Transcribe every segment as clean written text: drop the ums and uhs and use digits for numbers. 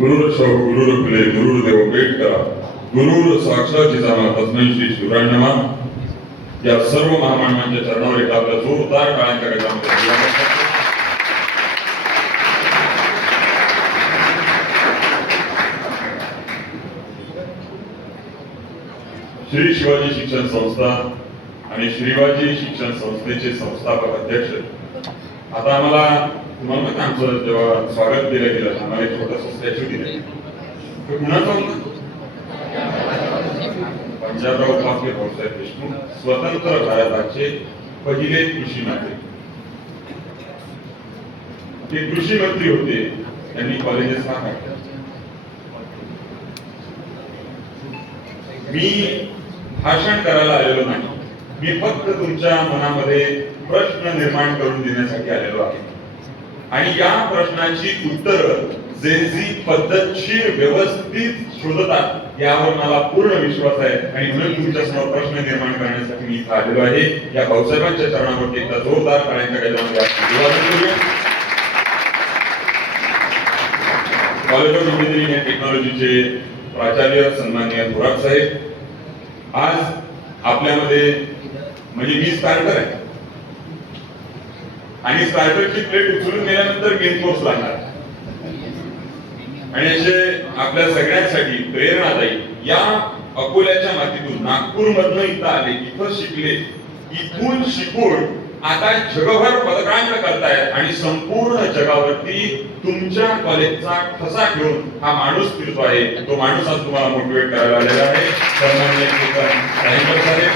गुरुर्शव गुरुर्फुले गुरुर्देव पेटकरा गुरुर साक्षात जिजामा तस्मै श्री शिवराय नमः. या सर्व महामानवांच्या चरणावर एकदा आपला जोरदार टाळ्यांचा गजर. श्री शिवाजी शिक्षण संस्था आणि श्रीवाजी शिक्षण संस्थेचे संस्थापक अध्यक्ष. आता आम्हाला तुम्हाला माहिती आमचं जेव्हा स्वागत केलं गेलं आम्हाला एक छोटंसं स्टॅच्यू दिलं. कुणाचं होतं? पंजाबराव पाचवे भाऊसाहेब देशमुख, स्वतंत्र भारताचे पहिले कृषी मंत्री. ते कृषी मंत्री होते, त्यांनी कॉलेजेस का काढले. मी भाषण करायला आलेलो नाही, मी फक्त तुमच्या मनामध्ये प्रश्न निर्माण करून देण्यासाठी आलेलो आहे. आणि या प्रश्नाची उत्तर जेनझी पद्धतशीर व्यवस्थित शोधतात यावर मला पूर्ण विश्वास आहे. आणि म्हणून तुमच्या समोर प्रश्न निर्माण करण्यासाठी मी इथे आलेलो आहे. या भाऊसाहेबांच्या चरणावरती एकदा जोरदार टाळ्यांच्या गजरामध्ये अभिवादन करूया. कॉलेज ऑफ इंजिनिअरिंग अँड टेक्नॉलॉजीचे प्राचार्य सन्माननीय थोरात साहेब, आज आपल्यामध्ये म्हणजे मी स्टार्टर आहे आणि स्टार्टरची प्लेट उचलून गेल्यानंतर मेन कोर्स लागणार. आणि असे आपल्या सगळ्यांसाठी प्रेरणादायी या अकोल्याच्या मातीतून नागपूर मधनं इथं आले, इथं शिकले, इथून शिकून आता जगभर पदकांत करतायत आणि संपूर्ण जगावरती तुमच्या कॉलेजचा ठसा घेऊन हा माणूस फिरतो आहे. तो माणूस आज तुम्हाला मोटिवेट करायला आलेला आहे. सन्माननीय साहेब,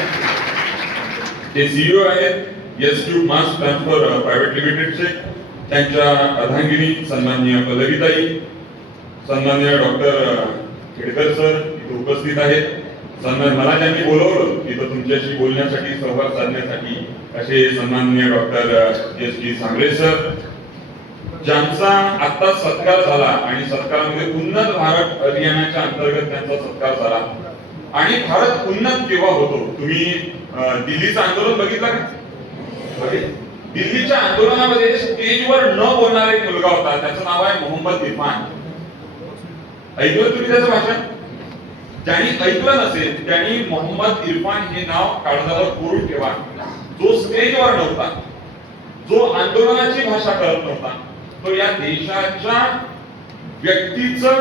ते सीईओ आहेत एस क्यूब मास ट्रान्सफर प्रायव्हेट लिमिटेडचे. त्यांच्या अर्धांगिनी सन्माननीय पल्लवीताई, सन्माननीय डॉक्टर खेडकर सर इथे उपस्थित आहेत. मला त्यांनी बोलवलं इथं तुमच्याशी बोलण्यासाठी, संवाद साधण्यासाठी, असे सन्माननीय doctor S T Sangle sir, ज्यांचा आता सत्कार झाला आणि सत्कारामध्ये उन्नत भारत अभियानाच्या अंतर्गत त्यांचा सत्कार झाला. आणि भारत उन्नत केव्हा होतो? तुम्ही दिल्लीचं आंदोलन बघितलं का? दिल्लीच्या आंदोलनामध्ये स्टेजवर न बोलणारा एक मुलगा होता, त्याचं नाव आहे मोहम्मद इरफान. ऐकलं तुम्ही त्याचं भाषण? ज्यांनी ऐकलं नसेल त्यांनी मोहम्मद इरफान हे नाव कागदावर कोरून ठेवा. जो स्टेजवर नव्हता, जो आंदोलनाची भाषा करत नव्हता, तो या देशाच्या व्यक्तीचं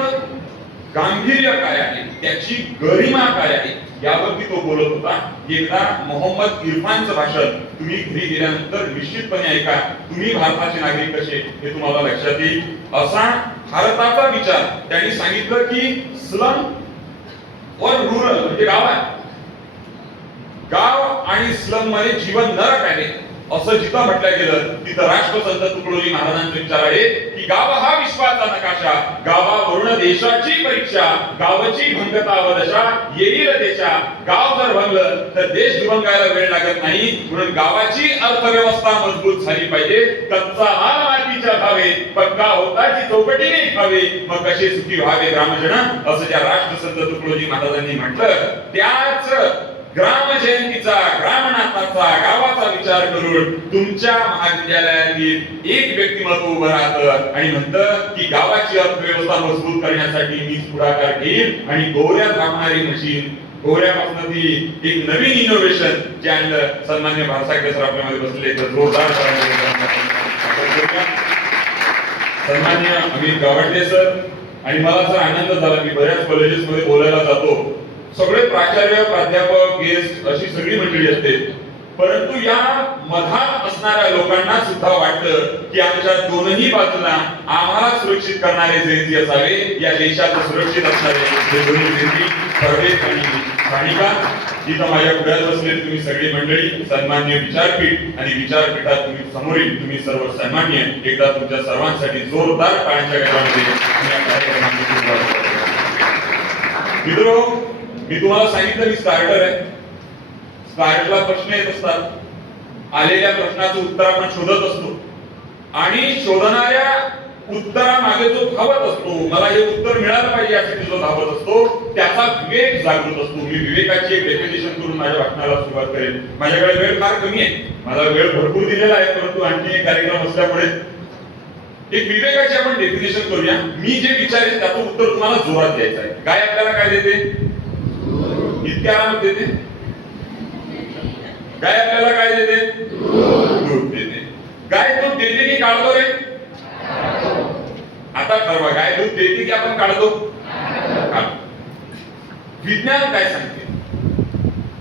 गांभीर्य काय आहे, त्याची गरिमा काय आहे यावरती तो बोलत होता. एकदा मोहम्मद इरफानचं भाषण तुम्ही घरी गेल्यानंतर निश्चितपणे ऐका. तुम्ही भारताचे नागरिक कसे हे तुम्हाला लक्षात येईल. असा भारताचा विचार त्यांनी सांगितलं की स्लम और रूरल म्हणजे गाव आहे, गाव आणि स्लम मध्ये जीवन नरक आहे असं जिथं म्हटलं गेलं तिथं राष्ट्रसंत तुकडोजी महाराजांचा विचार आहे की गाव हा विश्वाचा नकाशा, गावावरून देशाची परीक्षा, गावाची भंगता व दशा येईल देशा. गाव जर भंगलं तर देश दुभंगायला वेळ लागत नाही. म्हणून गावाची अर्थव्यवस्था मजबूत झाली पाहिजे. कच्चा माल मातीच्या भावे, पक्का होताची चौकटीने खावे, मग कसे सुखी व्हावे ग्रामजन, असं ज्या राष्ट्रसंत तुकडोजी महाराजांनी म्हटलं. त्याच ग्राम जयंतीचा, ग्रामनाथाचा, गावाचा विचार करून तुमच्या महाविद्यालयातील एक व्यक्तिमत्व उभं राहतं आणि म्हणतं की गावाची अर्थव्यवस्था मजबूत करण्यासाठी मी पुढाकार घेईल आणि गोऱ्या थांबणारी मशीन, गोऱ्यापासून ती एक नवीन इनोव्हेशन जे आणलं. सन्मान्य भाषाकडे सर आपल्यामध्ये बसले तर जोरदार सन्मान्य अमित गावडे सर. आणि मला सर आनंद झाला, मी बऱ्याच कॉलेजेस मध्ये बोलायला जातो, सगळे प्राचार्य, प्राध्यापक, गेस्ट अशी सगळी मंडळी असते, परंतु या मधात असणाऱ्या लोकांना सुद्धा वाटतं की आमच्या दोनही बाजूला आम्हाला सुरक्षित करणारे जेनझी असावे, या देशात सुरक्षित असणारे हे दोन्ही जेनझी परदेश आणि स्थानिका. जिथं माझ्या पुढ्यात बसले तुम्ही सगळी मंडळी, सन्मान्य विचारपीठ आणि विचारपीठात तुम्ही समोरील तुम्ही सर्व सन्मान्य, एकदा तुमच्या सर्वांसाठी जोरदार टाळ्यांच्या गजरामध्ये मित्रो, मी तुम्हाला सांगितलं मी स्टार्टर आहे. स्टार्टरला प्रश्न येत असतात, आलेल्या प्रश्नाचं उत्तर आपण शोधत असतो आणि शोधणाऱ्या उत्तरामागे जो धावत असतो, मला हे उत्तर मिळालं पाहिजे यासाठी जो धावत असतो, त्याचा विवेक जागृत असतो. मी विवेकाची एक डेफिनेशन करून माझ्या भाषणाला सुरुवात करेन. माझ्याकडे वेळ फार कमी आहे, मला वेळ भरपूर दिलेला आहे, परंतु आणखी एक कार्यक्रम असल्यामुळे एक विवेकाची आपण डेफिनेशन करूया. मी जे विचारेन त्याचं उत्तर तुम्हाला जोरात द्यायचं आहे. गाय आपल्याला काय देते? इतक्या आरामात देते. गाय आपल्याला काय देते? दूध देते. गाय दूध देते की काढतो रे? आता ठरवा, गाय दूध देते की आपण काढतो? काढतो. विज्ञान काय सांगते?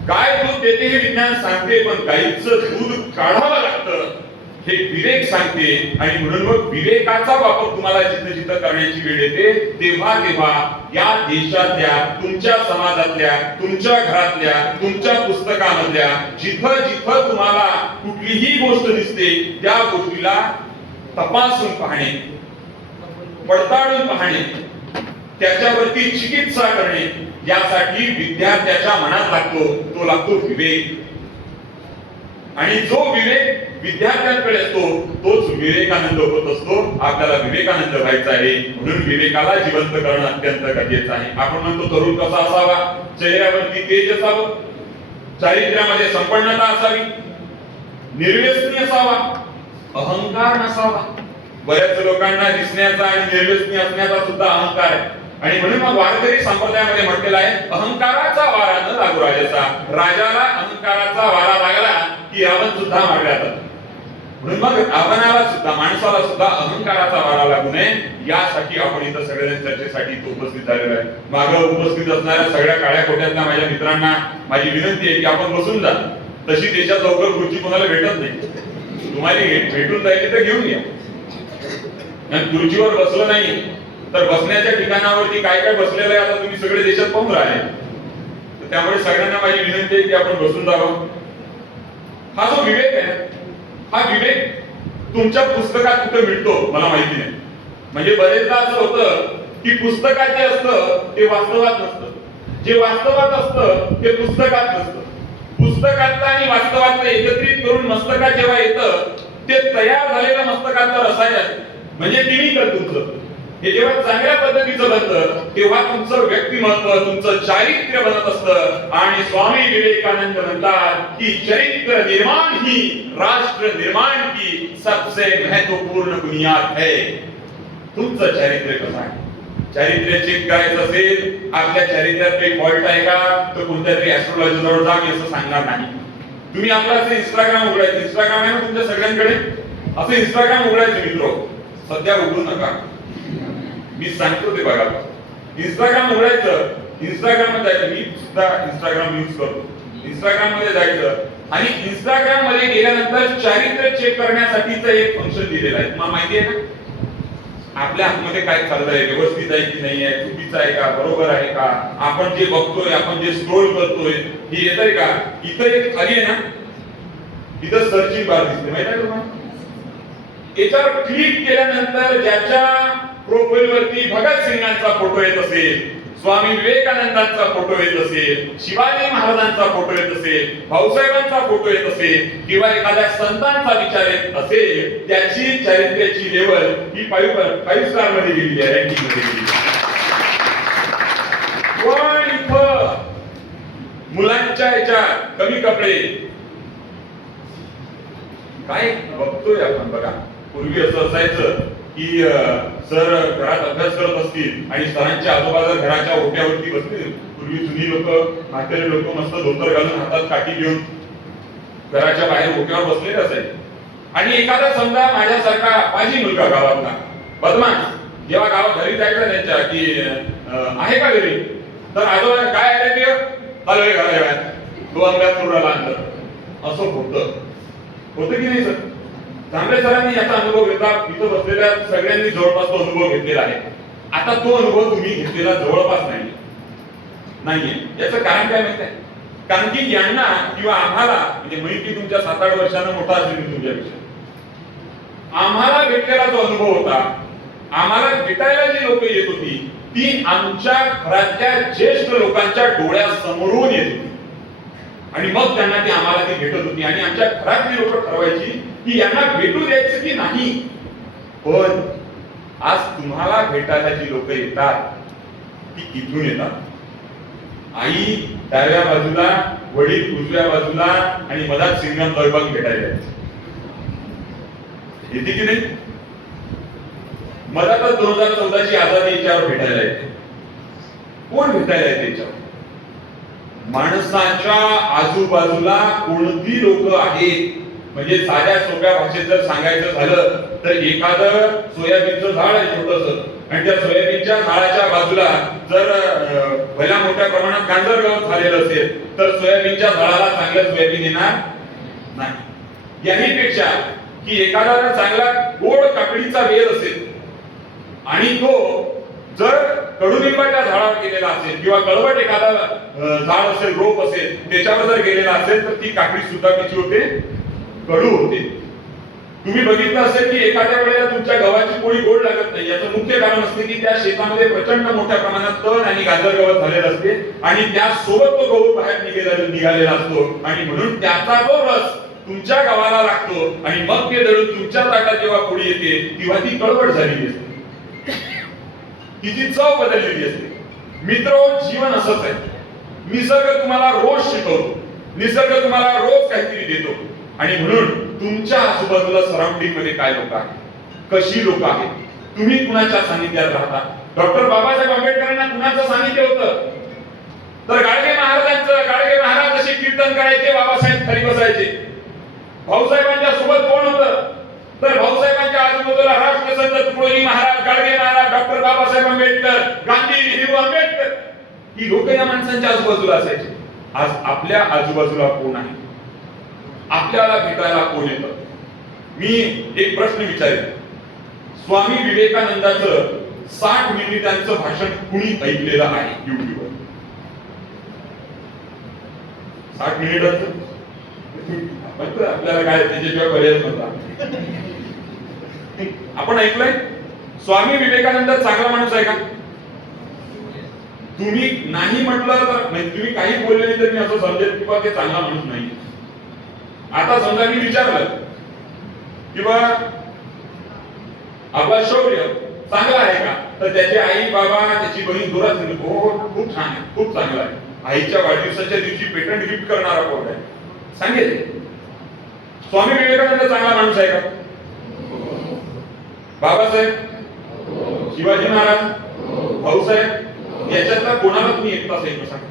गाय दूध देते हे विज्ञान सांगते, पण गायीचं दूध काढावं लागतं हे विवेक सांगते. आणि म्हणून मग विवेकाचा वापर तुम्हाला जिथं जिथं करण्याची वेळ येते तेव्हा तेव्हा या देशातल्या, तुमच्या समाजातल्या, तुमच्या घरातल्या, तुमच्या पुस्तकामधल्या जिथं जिथं तुम्हाला कुठलीही गोष्ट दिसते त्या गोष्टीला तपासून पाहणे, पडताळून पाहणे, त्याच्यावरती चिकित्सा करणे, यासाठी विद्यार्थ्याच्या मनात तो लागतो विवेक. आणि जो विवेक विद्यार्थ्यांकडे असतो तोच विवेकानंद होत असतो. आपल्याला विवेकानंद व्हायचा आहे, म्हणून विवेकाला जिवंत करणं अत्यंत गरजेचं आहे. आपण म्हणतो तरुण कसा असावा? चेहऱ्यावरती तेज असावं, चारित्र्यामध्ये संपन्नता असावी, निर्व्यसनी असावा, अहंकार नसावा. बऱ्याच लोकांना दिसण्याचा आणि निर्व्यसनी असण्याचा सुद्धा अहंकार आहे. आणि म्हणून मग वारकरी संप्रदायामध्ये म्हटलेलं आहे, अहंकाराचा वारा न लागू राजाचा. राजाला अहंकाराचा वारा लागला की रावण सुद्धा मारला जातो. म्हणून मग रावणाला सुद्धा, माणसाला सुद्धा अहंकाराचा वारा लागू नये यासाठी आपण इथं सगळ्यांच्या चर्चेसाठी उपस्थित झालेलो आहे. मागं उपस्थित असणाऱ्या सगळ्या काळ्या कोट्यातल्या माझ्या मित्रांना माझी विनंती आहे की आपण बसून जा. तशी देशात लवकर खुर्ची कोणाला भेटत नाही. तुम्हाला भेटून जायची तर घेऊन या. खुर्चीवर बसलं नाही तर बसण्याच्या ठिकाणावरती काय काय बसलेलं आहे आता तुम्ही सगळे देशात पाहून राहिले. त्यामुळे सगळ्यांना माझी विनंती आहे की आपण बसून जावं. हा जो विवेक आहे, हा विवेक तुमच्या पुस्तकात कुठे मिळतो मला माहिती नाही. म्हणजे बरेचदा असं होतं की पुस्तकात जे असतं ते वास्तवात नसतं, जे वास्तवात असतं ते पुस्तकात नसतं. पुस्तकातलं आणि वास्तवातलं एकत्रित करून मस्तकात जेव्हा येतं ते तयार झालेलं मस्तकातलं रसायन म्हणजे केमिकल तुमचं हे जेव्हा चांगल्या पद्धतीचं बनतं तेव्हा तुमचं व्यक्तिमत्व, तुमचं चारित्र्य बनत असतं. आणि स्वामी विवेकानंद म्हणतात की चरित्र निर्माण ही राष्ट्र निर्माण की सबसे महत्वपूर्ण बुनियाद है. तुमचं चारित्र्य कसं आहे? चारित्र्य चेक करायचं असेल, आपल्या चारित्र्यात काही फॉल्ट आहे का, तर कोणत्या तरी ऍस्ट्रोलॉजी जवळ जा मी असं सांगणार नाही. तुम्ही आपलं असं इंस्टाग्राम उघडायचं, इंस्टाग्राम आहे ना तुमच्या सगळ्यांकडे, असं इंस्टाग्राम उघडायचं मित्र, सध्या उघडू नका, मी सांगतो ते बघा. इंस्टाग्राम उघडायचं, इंस्टाग्राम मध्ये जायचं, मी सुद्धा इंस्टाग्राम यूज करतो. इंस्टाग्राम मध्ये जायचं आणि इंस्टाग्राम मध्ये गेल्यानंतर चारित्र्य चेक करण्यासाठीचं एक फंक्शन दिलेलं आहे. तुम्हाला माहिती आहे ना आपल्या हातमध्ये काय चाललंय, व्यवस्थित आहे की नाही आहे, चुकीचं आहे का, बरोबर आहे का, आपण जे बघतोय, आपण जे स्क्रोल करतोय हे येतंय का. इथं एक खाली आहे ना, इथं सर्चिंग बार दिसते माहिती आहे तुम्हाला. याच्यावर क्लिक केल्यानंतर ज्याच्या प्रोफाइल वरती भगत सिंगांचा फोटो येत असेल, स्वामी विवेकानंदांचा फोटो येत असेल, शिवाजी महाराजांचा फोटो येत असेल, भाऊसाहेबांचा फोटो येत असेल किंवा एखाद्या संतांचा विचार येत असेल, त्याची चारित्र्याची लेवल ही 5 स्टार मध्ये गेलेली आहे, रँकिंग मध्ये गेलेली आहे. पण इथं मुलांच्या याच्यात कमी कपडे काय बघतोय आपण. बघा पूर्वी असं असायचं की सर घरात अभ्यास करत असतील आणि सरांच्या आजूबाजूला घराच्या ओट्यावरती बसतील. पूर्वी जुनी लोक, म्हातारे लोक मस्त धोतर घालून हातात काठी घेऊन घराच्या बाहेर ओट्यावर बसलेले असायचे. आणि एखादा समजा माझ्यासारखा माझी मुलगा गावातला बदमाश जेव्हा गावात घरी जायचं त्यांच्या की आहे का घरी, तर आजोबा काय आहे ते चालू आहे घराच्या तो अंगात सुराला अंतर असं होतं की नाही सर. तांबे सरांनी याचा अनुभव घेतला, इथं बसलेल्या सगळ्यांनी जवळपास तो अनुभव घेतलेला आहे. आता तो अनुभव तुम्ही घेतलेला जवळपास नाहीये. याचं कारण काय माहिती आहे? कारण की यांना किंवा आम्हाला, म्हणजे मी की तुमच्या 7-8 वर्षांना मोठा असेल मी तुमच्यापेक्षा, आम्हाला भेटलेला जो अनुभव होता, आम्हाला भेटायला जी लोक येत होती ती आमच्या घरातल्या ज्येष्ठ लोकांच्या डोळ्यासमोरून येत होती आणि मग त्यांना ती आम्हाला ती भेटत होती. आणि आमच्या घरातली लोक ठरवायची की यांना भेटू द्यायचं की नाही. पण आज तुम्हाला भेटायला जी लोक येतात ती इथून येतात. आई डाव्या बाजूला, वडील उजव्या बाजूला आणि मधात सिंगम दळबग भेटायला येते की नाही. मला तर 2014ची आझादी याच्यावर भेटायला येते. कोण भेटायला येते याच्यावर? माणसाच्या आजूबाजूला कोणती लोक आहेत? म्हणजे साध्या सोप्या भाषेत जर सांगायचं झालं तर एखादं सोयाबीनचं झाड आहे छोटस, आणि त्या सोयाबीनच्या झाडाच्या बाजूला जर भल्या मोठ्या प्रमाणात गांजर गवत झालेलं असेल तर सोयाबीनच्या झाडाला चांगलं सोयाबीन येणार नाही. याही पेक्षा की एखादा चांगला गोड काकडीचा वेल असेल आणि तो जर कडुलिंबाच्या झाडावर गेलेला असेल किंवा कळवट एखादा झाड असेल, रोप असेल, त्याच्यावर जर गेलेला असेल तर ती काकडी सुद्धा कशी होते? कडू होते. तुम्ही बघितलं असेल की एखाद्या वेळेला तुमच्या गव्हाची पोळी गोड लागत नाही. याचं मुख्य कारण असते की त्या शेतामध्ये प्रचंड मोठ्या प्रमाणात तण आणि गाजर गवत झालेलं असते आणि त्यासोबत तो गहू बाहेर निघालेला असतो आणि म्हणून त्याचा जो रस तुमच्या गव्हाला लागतो आणि मग ते दळून तुमच्या ताटात जेव्हा पोळी येते तेव्हा ती कळवट झालेली असते, तिची चव बदललेली असते. मित्र, जीवन असंच आहे. निसर्ग तुम्हाला रोज शिकवतो, निसर्ग तुम्हाला रोज काहीतरी देतो आणि म्हणून तुमच्या आजूबाजूला सराउंडिंग मध्ये काय लोक आहेत, कशी लोक आहेत, तुम्ही कुणाच्या सानिध्यात राहता. डॉक्टर बाबासाहेब आंबेडकरांना कुणाचं सानिध्य होतं? तर गाडगे महाराजांचं. गाडगे महाराज असे कीर्तन करायचे, बाबासाहेब खाली बसायचे. भाऊसाहेबांच्या सोबत कोण होतं? तर भाऊसाहेबांच्या आजूबाजूला राष्ट्रसंत तुकडोजी महाराज, गाडगे महाराज, डॉक्टर बाबासाहेब आंबेडकर, गांधी, नेहरू, आंबेडकर ही लोक या माणसांच्या आजूबाजूला असायचे. आज आपल्या आजूबाजूला कोण आहे? आपल्याला भेटायला कोण येतं? मी एक प्रश्न विचारेन. स्वामी विवेकानंदाचं 60 मिनिटांचं भाषण कुणी ऐकलेलं आहे युट्यूबवर? 60 मिनिटांचं आपल्याला काय त्याच्याशिवाय पर्याय नव्हता. आपण ऐकलंय? स्वामी विवेकानंद चांगला माणूस आहे का? तुम्ही नाही म्हटलं तर तुम्ही काही बोलले नाही तर मी असं समजेल किंवा ते चांगला माणूस नाही. आता समजा मी विचारलं किंवा आपला शौर्य चांगला आहे का, तर त्याची आई बाबा त्याची बहीण जोरात सांगते हो खूप छान आहे, खूप चांगला आहे, आईच्या वाढदिवसाच्या दिवशी पेटंट गिफ्ट करणारा कोण आहे सांगेल. स्वामी विवेकानंद चांगला माणूस आहे का? बाबासाहेब, शिवाजी महाराज, भाऊसाहेब याच्यातला कोणाला तुम्ही एक तास ऐकू सांगा?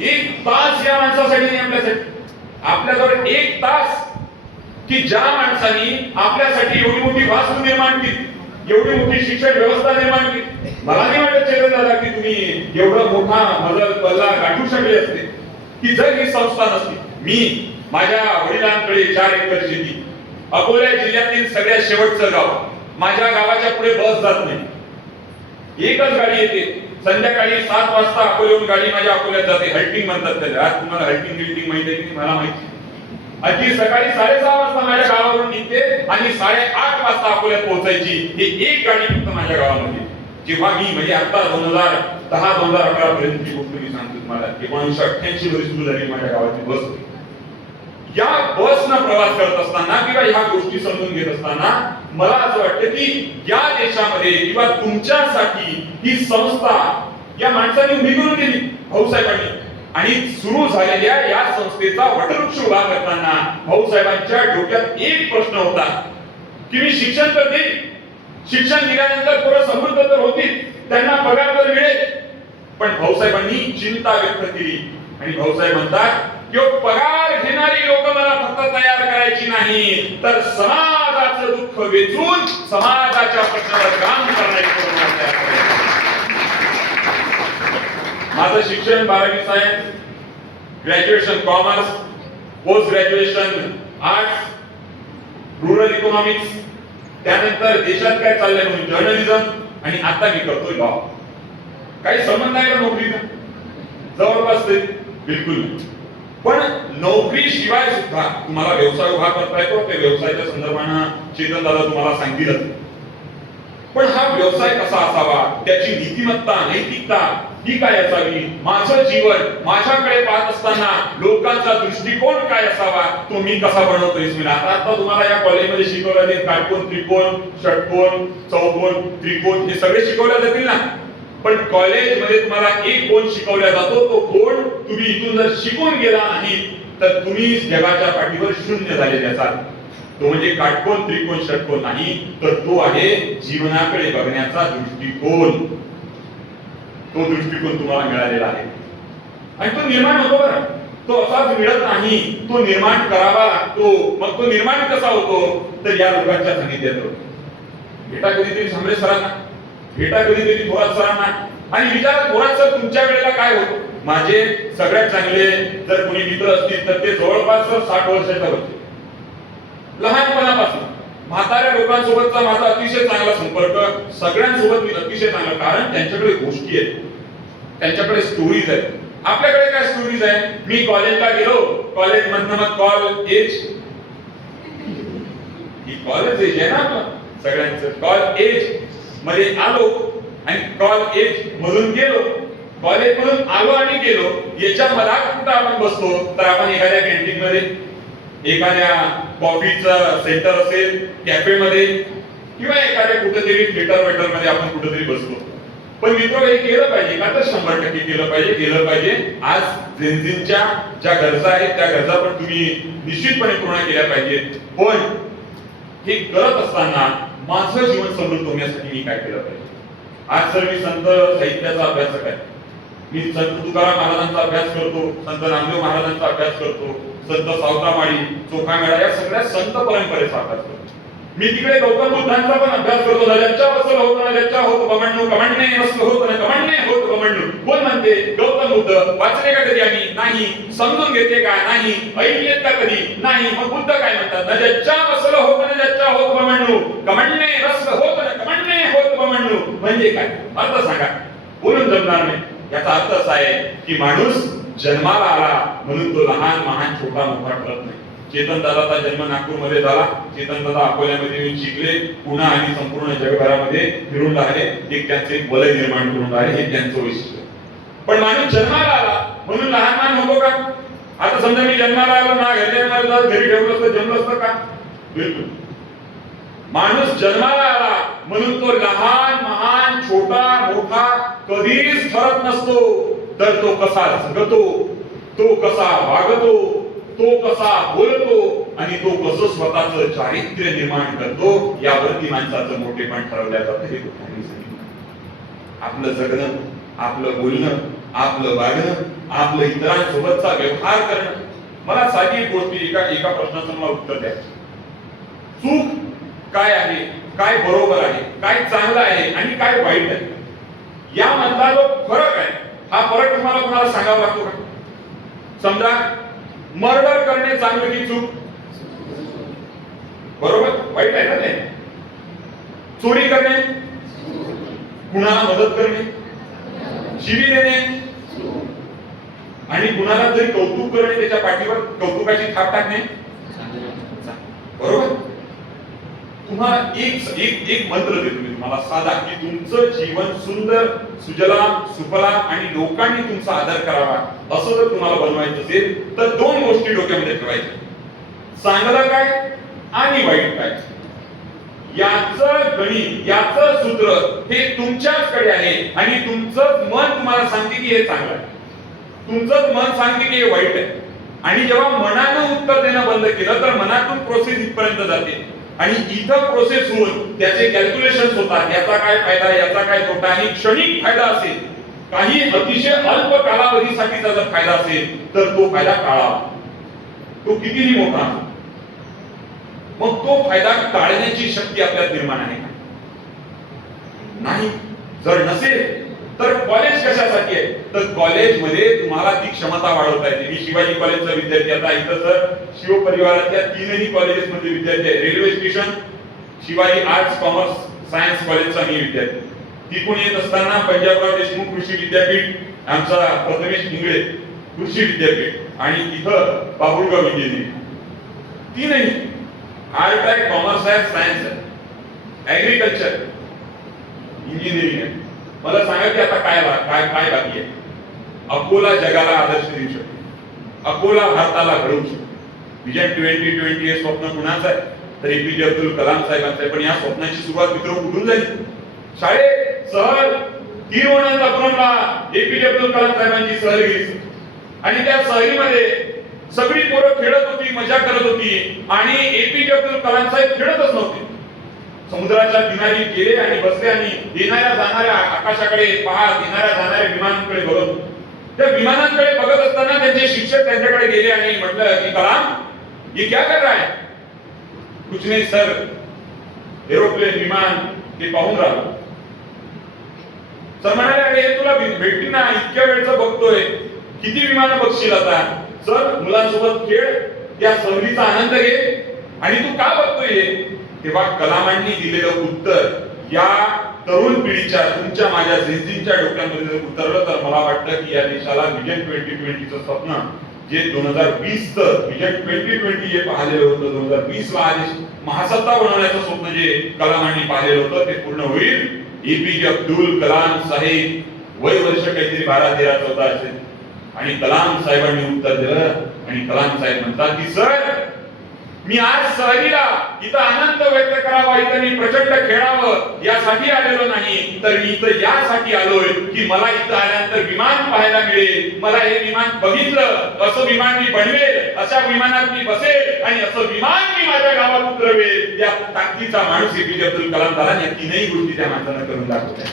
एक तास या माणसासाठी नाही, आपल्यासाठी. आपल्याजवळ एक तास की ज्या माणसाने आपल्यासाठी एवढी मोठी वास्तू निर्माण केली, एवढी मोठी शिक्षण व्यवस्था निर्माण केली. मला नाही वाटत चेतन दादा की तुम्ही एवढा मोठा मजल पल्ला गाठू शकले असते की जर ही संस्था नसती. मी माझ्या वडिलांकडे 4 एकर शेती, अकोला जिल्ह्यातील सगळ्यात शेवटचं गाव, माझ्या गावाच्या पुढे बस जात नाही, एकच गाडी येते. संध्याकाळी 7 वाजता अकोल्याहून गाडी माझ्या अकोल्यात जाते. हल्टिंग म्हणतात त्याला. आज तुम्हाला हल्टिंग माहिती आहे की मला माहिती. अगदी सकाळी 6:30 वाजता माझ्या गावावरून निघते आणि 8:30 वाजता अकोल्यात पोहोचायची. ही एक गाडी फक्त माझ्या गावामध्ये. जेव्हा मी म्हणजे आता 2010-2011 पर्यंतची गोष्ट मी सांगतो तुम्हाला. 1988 मध्ये सुरू झाली माझ्या गावाची बस. या बसनं प्रवास करत असताना किंवा ह्या गोष्टी समजून घेत असताना मला असं वाटतं की या देशामध्ये किंवा तुमच्यासाठी ही संस्था या माणसाने उभी करून दिली भाऊसाहेबांनी. आणि सुरू झालेल्या या संस्थेचा वटवृक्ष उभा करताना भाऊसाहेबांच्या डोक्यात एक प्रश्न होता की मी शिक्षण तर देईन, शिक्षण दिल्यानंतर पोरं समृद्ध तर होतील, त्यांना पगार तर मिळेल. पण भाऊसाहेबांनी चिंता व्यक्त केली आणि भाऊसाहेब म्हणतात की पगार घेणारी लोक मला फक्त तयार करायची नाही तर समाजाचं दुःख वेचून समाजाच्या प्रश्नावर काम करण्याची तयार करायची. माझं शिक्षण 12वी science, graduation commerce, post graduation arts, rural economics, त्यानंतर देशात काय चाललंय म्हणून जर्नलिझम आणि आता मी करतोय लॉ. काही संबंध आहे का नोकरीचा? जवळपास बिलकुल नाही. पण नोकरी शिवाय सुद्धा तुम्हाला व्यवसाय उभा करता येतो. त्या व्यवसायाच्या संदर्भानं चेतन दादा तुम्हाला सांगतील. पण हा व्यवसाय कसा असावा, त्याची नीतिमत्ता, नैतिकता ही काय असावी, माझं जीवन माझ्याकडे पाहत असताना लोकांचा दृष्टिकोन काय असावा, तो मी कसा बनवतोय. आता तुम्हाला या कॉलेजमध्ये शिकवलं जाते काटकोन, त्रिकोण, षटकोन, चौकोन, त्रिकोण हे सगळे शिकवले जातील ना. पण कॉलेजमध्ये तुम्हाला एक कोण शिकवला जातो, तो कोण तुम्ही इथून जर शिकून गेला नाही तर तुम्ही जगाच्या पाठीवर शून्य झालेले असाल. तो म्हणजे काटकोन त्रिकोण षटकोन नाही, तर तो आहे जीवनाकडे बघण्याचा दृष्टिकोन. तो दृष्टिकोन तुम्हाला मिळालेला आहे आणि तो निर्माण होतो बरं. तो असाच मिळत नाही, तो निर्माण करावा लागतो. मग तो निर्माण कसा होतो, तर या लोकांच्या सांगितल्यात. भेटा कधीतरी सांबरे सरांना, भेटा कधीतरी थोरात सरांना आणि विचारा थोरात सर तुमच्या वेळेला काय होतं. माझे सगळ्यात चांगले जर कोणी मित्र असतील तर ते जवळपास 60 वर्षाचे होते. लहानपणापासून म्हाताऱ्या लोकांसोबतचा माझा अतिशय चांगला संपर्क, सगळ्यांसोबत मी अतिशय चांगला, कारण त्यांच्याकडे गोष्टी आहेत, त्यांच्याकडे स्टोरीज आहेत. आपल्याकडे काय स्टोरीज आहे. मी कॉलेजला गेलो, कॉलेज मधनं मग कॉलेज ही कॉलेज एज आहे ना आपलं सगळ्यांचं. कॉलेज मध्ये आलो आणि कॉलेज मधून गेलो, कॉलेज मधून आलो आणि गेलो. याच्या मधात कुठं आपण बसतो, तर आपण एखाद्या कॅन्टीन मध्ये, एखाद्या कॉफीचं सेंटर असेल कॅफे मध्ये, किंवा एखाद्या कुठेतरी थिएटर मध्ये आपण कुठेतरी बसतो. पण मित्र हे केलं पाहिजे का, तर 100% केलं पाहिजे. आज जेनझींच्या ज्या गरजा आहेत त्या गरजा पण तुम्ही निश्चितपणे पूर्ण केल्या पाहिजेत. पण हे करत असताना माझं जीवन समृद्ध होण्यासाठी मी काय केलं पाहिजे. आज जर मी संत साहित्याचा अभ्यासक आहे, मी संत तुकाराम महाराजांचा अभ्यास करतो, संत नामदेव महाराजांचा अभ्यास करतो, संत सावतामाळी, चोखामेळा या सगळ्या संत परंपरेचा अभ्यास करतो. मी तिकडे गौतम बुद्धांचा पण अभ्यास करतो. नजरच्या बसल होत नजरच्या होत कमंडू, कमंडणे बसल होत न कमंडणे होत कमंडू. कोण म्हणते गौतम बुद्ध वाचले का कधी आम्ही? नाही. समजून घेतले का? नाही. ऐकलेत का कधी? नाही. मग बुद्ध काय म्हणतात? नजरच्या बसल होत नजरच्या होत कमंडू, कमंडणे बसल होत न कमंडणे होत कमंडू. म्हणजे काय अर्थ सांगा, बोलून जमणार नाही. याचा अर्थ असा आहे की माणूस जन्माला आला म्हणून तो लहान महान छोटा मोठा ठरत नाही. चेतन दादाचा जन्म नागपूरमध्ये झाला, चेतन दादा अकोल्यामध्ये येऊन शिकले, पुन्हा आणि संपूर्ण जगभरामध्ये फिरून राहिले, एक त्यांचे एक वलय निर्माण करून राहिले, हे त्यांचं वैशिष्ट्य. पण माणूस जन्माला आला म्हणून लहान मान होतो का? आता समजा मी जन्माला आलो ना, घरच्या घरी ठेवलं असतं, जन्मलं असतं का? बिलकुल. माणूस जन्माला आला म्हणून तो लहान महान छोटा मोठा कधीच ठरत नसतो. तर तो कसा जगतो, तो कसा वागतो, तो कसा बोलतो आणि तो कसं स्वतःचं चारित्र्य निर्माण करतो, यावरती माणसाचं मोठेपण ठरवल्या जातं. हे बुद्धांनी सांगितलं. आपलं जगणं, आपलं बोलणं, आपलं वागणं, आपलं इतरांसोबतचा व्यवहार करणं. मला साधी एक गोष्ट, एका प्रश्नाचं मला उत्तर द्या. चूक काय आहे, काय बरोबर आहे, काय चांगलं आहे आणि काय वाईट आहे, यामधला जो फरक आहे, हा फरक तुम्हाला कोणाला सांगावा लागतो का? समजा मर्डर करणे चांगलं की चूक? बरोबर, वाईट आहे ना ते. चोरी करणे, कुणाला मदत करणे, शिवी देणे आणि कुणाला जरी कौतुक करणे, त्याच्या पाठीवर कौतुकाची थाप टाकणे, बरोबर. तुम्हाला एक मंत्र देतो मी तुम्हाला साधा, की तुमचं जीवन सुंदर सुजलाम सुफलाम आणि लोकांनी तुमचा आदर करावा असं जर तुम्हाला बनवायचं असेल तर दोन गोष्टी डोक्यामध्ये ठेवायच्या. चांगलं काय आणि वाईट काय, याचं गणित, याचं सूत्र हे तुमच्याचकडे आहे. आणि तुमचं मन तुम्हाला सांगते की हे चांगलं आहे, तुमचं मन सांगते की हे वाईट आहे. आणि जेव्हा मनानं उत्तर देणं बंद केलं तर मनातून प्रोसेस इथपर्यंत जाते आणि इथं प्रोसेस होऊन त्याचे कॅल्क्युलेशन्स होतात. याचा काय फायदा, याचा काय तोटा. आणि क्षणिक फायदा असेल, काही अतिशय अल्प कालावधीसाठीचा जर फायदा असेल तर तो फायदा टाळावा, तो कितीही मोठा. मग तो फायदा टाळण्याची शक्ती आपल्यात निर्माण आहे का? नाही. जर नसेल तर कॉलेज कशासाठी आहे, तर कॉलेजमध्ये तुम्हाला ती क्षमता वाढवता येते. मी शिवाजी कॉलेजचा विद्यार्थी, आता इथं सर शिव परिवाराच्या तीनही कॉलेजेस मध्ये विद्यार्थी आहे. Railway station Shivaji arts commerce science कॉलेजचा मी विद्यार्थी. तिकडून येत असताना पंजाबराव देशमुख कृषी विद्यापीठ, आमचा प्रथमेश इंगळे कृषी विद्यापीठ आणि इथं बाबुळगाव इंजिनिअरिंग, तीनही आर्ट आहे, कॉमर्स आहे, सायन्स आहे, ऍग्रिकल्चर, इंजिनिअरिंग आहे. मला सांगा की आता काय काय काय बाकी आहे. अकोला जगाला आदर्श देऊ शकते, अकोला भारताला घडवू शकते. विजन 2020 हे स्वप्न कुणाचं आहे, तर एपीजे अब्दुल कलाम साहेबांचं आहे. पण या स्वप्नाची सुरुवात मित्र कुठून झाली? शाळेत सहल, तिरुवनंतपुरमला एपीजे अब्दुल कलाम साहेबांची सहल गेली आणि त्या सहलीमध्ये सगळी पोरं खेळत होती, मजा करत होती आणि एपीजे अब्दुल कलाम साहेब खेळतच नव्हते. समुद्राच्या किनारी गेले आणि बसले आणि येणाऱ्या जाणाऱ्या आकाशाकडे पाहत, येणाऱ्या जाणाऱ्या विमानांकडे बघत होते. त्या विमानांकडे बघत असताना त्यांचे शिक्षक त्यांच्याकडे गेले आणि म्हटलं की कलाम, ये क्या कर रहा है? कुछ नहीं सर, एरोप्लेन विमान ते पाहून राहिलो. सर म्हणाले, अरे हे तुला भेटली ना, इतक्या वेळचं बघतोय, किती विमानं बघशील आता? सर, मुलांसोबत खेळ, या सहलीचा आनंद घे आणि तू का बघतोय? तेव्हा कलामांनी दिलेलं उत्तर या तरुण पिढीच्या, तुमच्या माझ्या जेनझींच्या डोक्यामध्ये जर उतरलं तर मला वाटतं की या देशाला विजन 2020चं स्वप्न, जे 2020चं विजन 2020 जे पाहिलेलं होतं, 2020 ला आदेश महासत्ता बनवण्याचं स्वप्न जे कलामांनी पाहिलेलं होतं ते पूर्ण होईल. एपीजे अब्दुल कलाम साहेब, वय वर्ष काहीतरी 12, 13, 14 असेल आणि कलाम साहेबांनी उत्तर दिलं आणि कलाम साहेब म्हणतात की सर, मी आज सहलीला इथं आनंद व्यक्त करावा, इथं मी प्रचंड खेळावं यासाठी आलेलो नाही, तर मी इथं यासाठी आलोय की मला इथं आल्यानंतर विमान पाहायला मिळेल, मला हे विमान बघितलं, असं विमान मी बनवेल, अशा विमानात मी बसेल आणि असं विमान मी माझ्या गावात उतरवेल. या ताकदीचा माणूस एपीजे अब्दुल कलाम झाला. या तीनही गोष्टी त्या माणसानं करून दाखवल्या.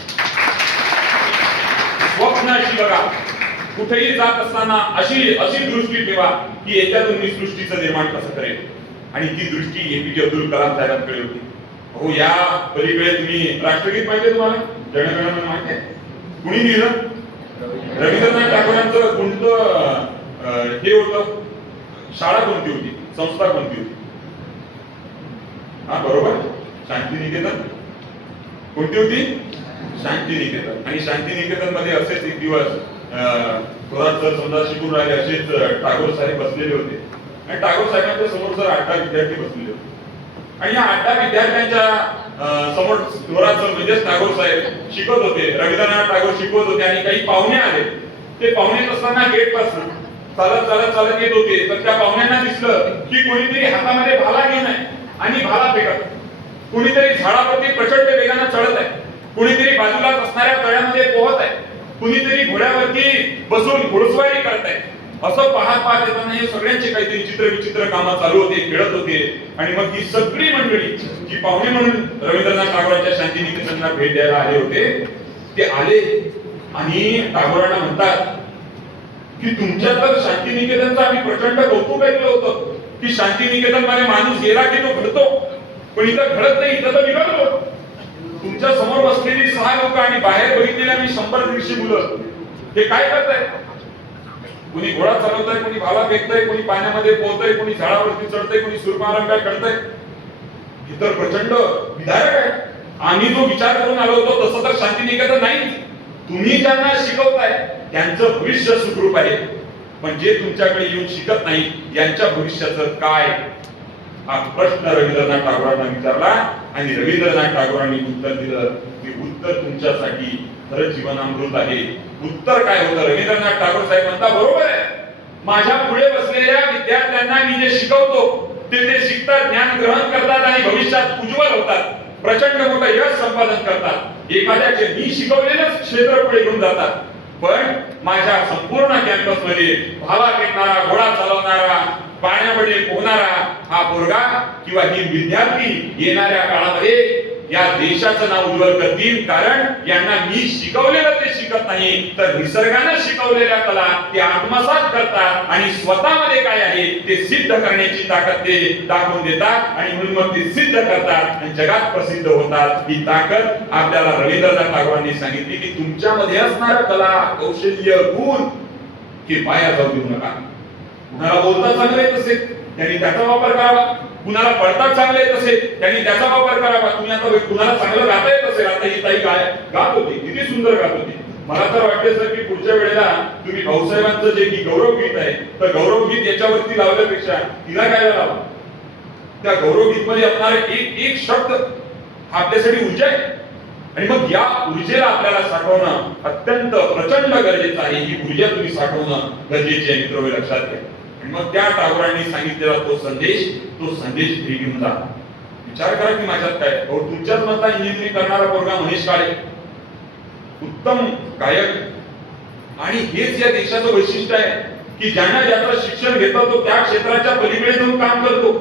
स्वप्न अशी बघा, कुठेही जात असताना अशी दृष्टी ठेवा की याच्यातून मी सृष्टीचं निर्माण कसं करेल. आणि ती दृष्टी एपीजे अब्दुल कलाम साहेबांकडे होती. हो, या पलीकडे तुम्ही राष्ट्रगीत माहिती आहे तुम्हाला? जनगण मन माहिती आहे? कुणी लिहिलं? रवींद्रनाथ टागोरांचं कोणतं हे होतं? शाळा कोणती होती? संस्था कोणती होती? हा, बरोबर, शांतिनिकेतन. कोणती होती? शांतिनिकेतन. आणि शांतिनिकेतन मध्ये असेच एक दिवस थोरात सर समजा शिकून राहिले, असेच टागोर साहेब बसलेले होते आणि टागोर साहेबांच्या समोर सर 8 विद्यार्थी बसलेले होते आणि या 8 विद्यार्थ्यांच्या समोर थोरात सर म्हणजेच टागोर साहेब शिकवत होते, रवींद्रनाथ टागोर शिकवत होते आणि काही पाहुणे आले. ते पाहुणे असताना गेट पासून चालत चालत चालत येत होते, तर त्या पाहुण्यांना दिसलं की कोणीतरी हातामध्ये भाला घेऊन आहे आणि भाला फेकत, कुणीतरी झाडावरती प्रचंड वेगाने चढत आहे, कुणीतरी बाजूलाच असणाऱ्या तळ्यामध्ये पोहत आहे, कुणीतरी घोड्यावरती बसून घोडस्वारी करत आहे. असं पाहत येताना हे सगळ्यांचे काहीतरी चित्र विचित्र कामं चालू होते, खेळत होते. आणि मग ही सगळी मंडळी जी पाहुणे म्हणून रवींद्रनाथ टागोरांच्या शांतिनिकेतनला भेट द्यायला आले होते, ते आले आणि टागोरांना म्हणतात की तुमच्या तर शांतिनिकेतनचं आम्ही प्रचंड कौतुक ऐकलं होतं की शांतिनिकेतन मध्ये माणूस गेला की तो घडतो, पण इथं घडत नाही, इथं तर बिघडतो. तुमच्या समोर बसलेली 6 लोक आणि बाहेर बघितलेल्या मी 100-150 मुलं, हे काय करताय? कोणी घोडा चालवतंय, कोणी भाला फेकतंय, कोणी पाण्यामध्ये पोहतंय, कोणी झाडावरती चढतंय, कोणी सूर्यमारंब्या करतंय. हे तर प्रचंड विधायक आहे. आम्ही जो विचार करून आलो होतो तसं तर शांतिनिकेतन नाही. तुम्ही ज्यांना शिकवताय त्यांचं भविष्य सुखरूप आहे, पण जे तुमच्याकडे येऊन शिकत नाही यांच्या भविष्याचं काय? हा प्रश्न रवींद्रनाथ टागोरांना विचारला आणि रवींद्रनाथ टागोरांनी उत्तर दिलं की उत्तर तुमच्यासाठी खरं जीवनामृत आहे. उत्तर काय होतं? रवींद्रनाथ टागोर साहेब म्हणतात, बरोबर आहे, माझ्या पुढे बसलेल्या विद्यार्थ्यांना मी जे शिकवतो ते शिकतात, ज्ञान ग्रहण करतात आणि भविष्यात उज्ज्वल होतात, प्रचंड मोठं यश संपादन करतात, एखाद्याचे मी शिकवलेलंच क्षेत्र पुढे घेऊन जातात. पण माझ्या संपूर्ण कॅम्पस मध्ये भाला फेकणारा, घोडा चालवणारा, पाण्यामध्ये पोहणारा हा पोरगा किंवा ही विद्यार्थी येणाऱ्या काळामध्ये या देशाचं नाव उज्ज्वल करतील, कारण यांना मी शिकवलेलं ते शिकत नाही, तर निसर्गाने शिकवलेल्या कला ते आत्मसात करतात आणि स्वतःमध्ये काय आहे ते सिद्ध करण्याची ताकद ते दाखवून देतात आणि म्हणून मग ते सिद्ध करतात आणि जगात प्रसिद्ध होतात. ही ताकद आपल्याला रवींद्रनाथ टागोरांनी सांगितली की तुमच्यामध्ये असणारा कला, कौशल्य, गुण हे वाया जाऊ देऊ नका. कुणाला बोलता चांगले तसे त्यांनी त्याचा वापर करावा, कुणाला पडता चांगले तसे त्यांनी त्याचा वापर करावा. तुम्ही आता कुणाला चांगलं गाता येत असेल, आता ही ताई गात होती, किती सुंदर गात होती. मला तर वाटते सर की पुढच्या वेळेला तुम्ही भाऊसाहेबांचं जे की गौरव गीत आहे तर गौरव गीत याच्यावरती लावल्यापेक्षा तिला काय लावा, त्या गौरव गीत मध्ये असणारे एक शब्द हा आपल्यासाठी ऊर्जा आहे. आणि मग या ऊर्जेला आपल्याला साठवणं अत्यंत प्रचंड गरजेचं आहे. ही ऊर्जा तुम्ही साठवणं गरजेचे आहे मित्र, लक्षात घ्या. आणि मग त्या टागोरांनी सांगितलेला तो संदेश घरी घेऊन जा. विचार करा की माझ्यात काय, तुमच्याच मधला इंजिनिअरिंग करणारा पोरगा महेश काळे उत्तम गायक, आणि हेच या देशाचं वैशिष्ट्य आहे की ज्यांना ज्याचं शिक्षण घेतो तो त्या क्षेत्राच्या पलीकडे जाऊन काम करतो,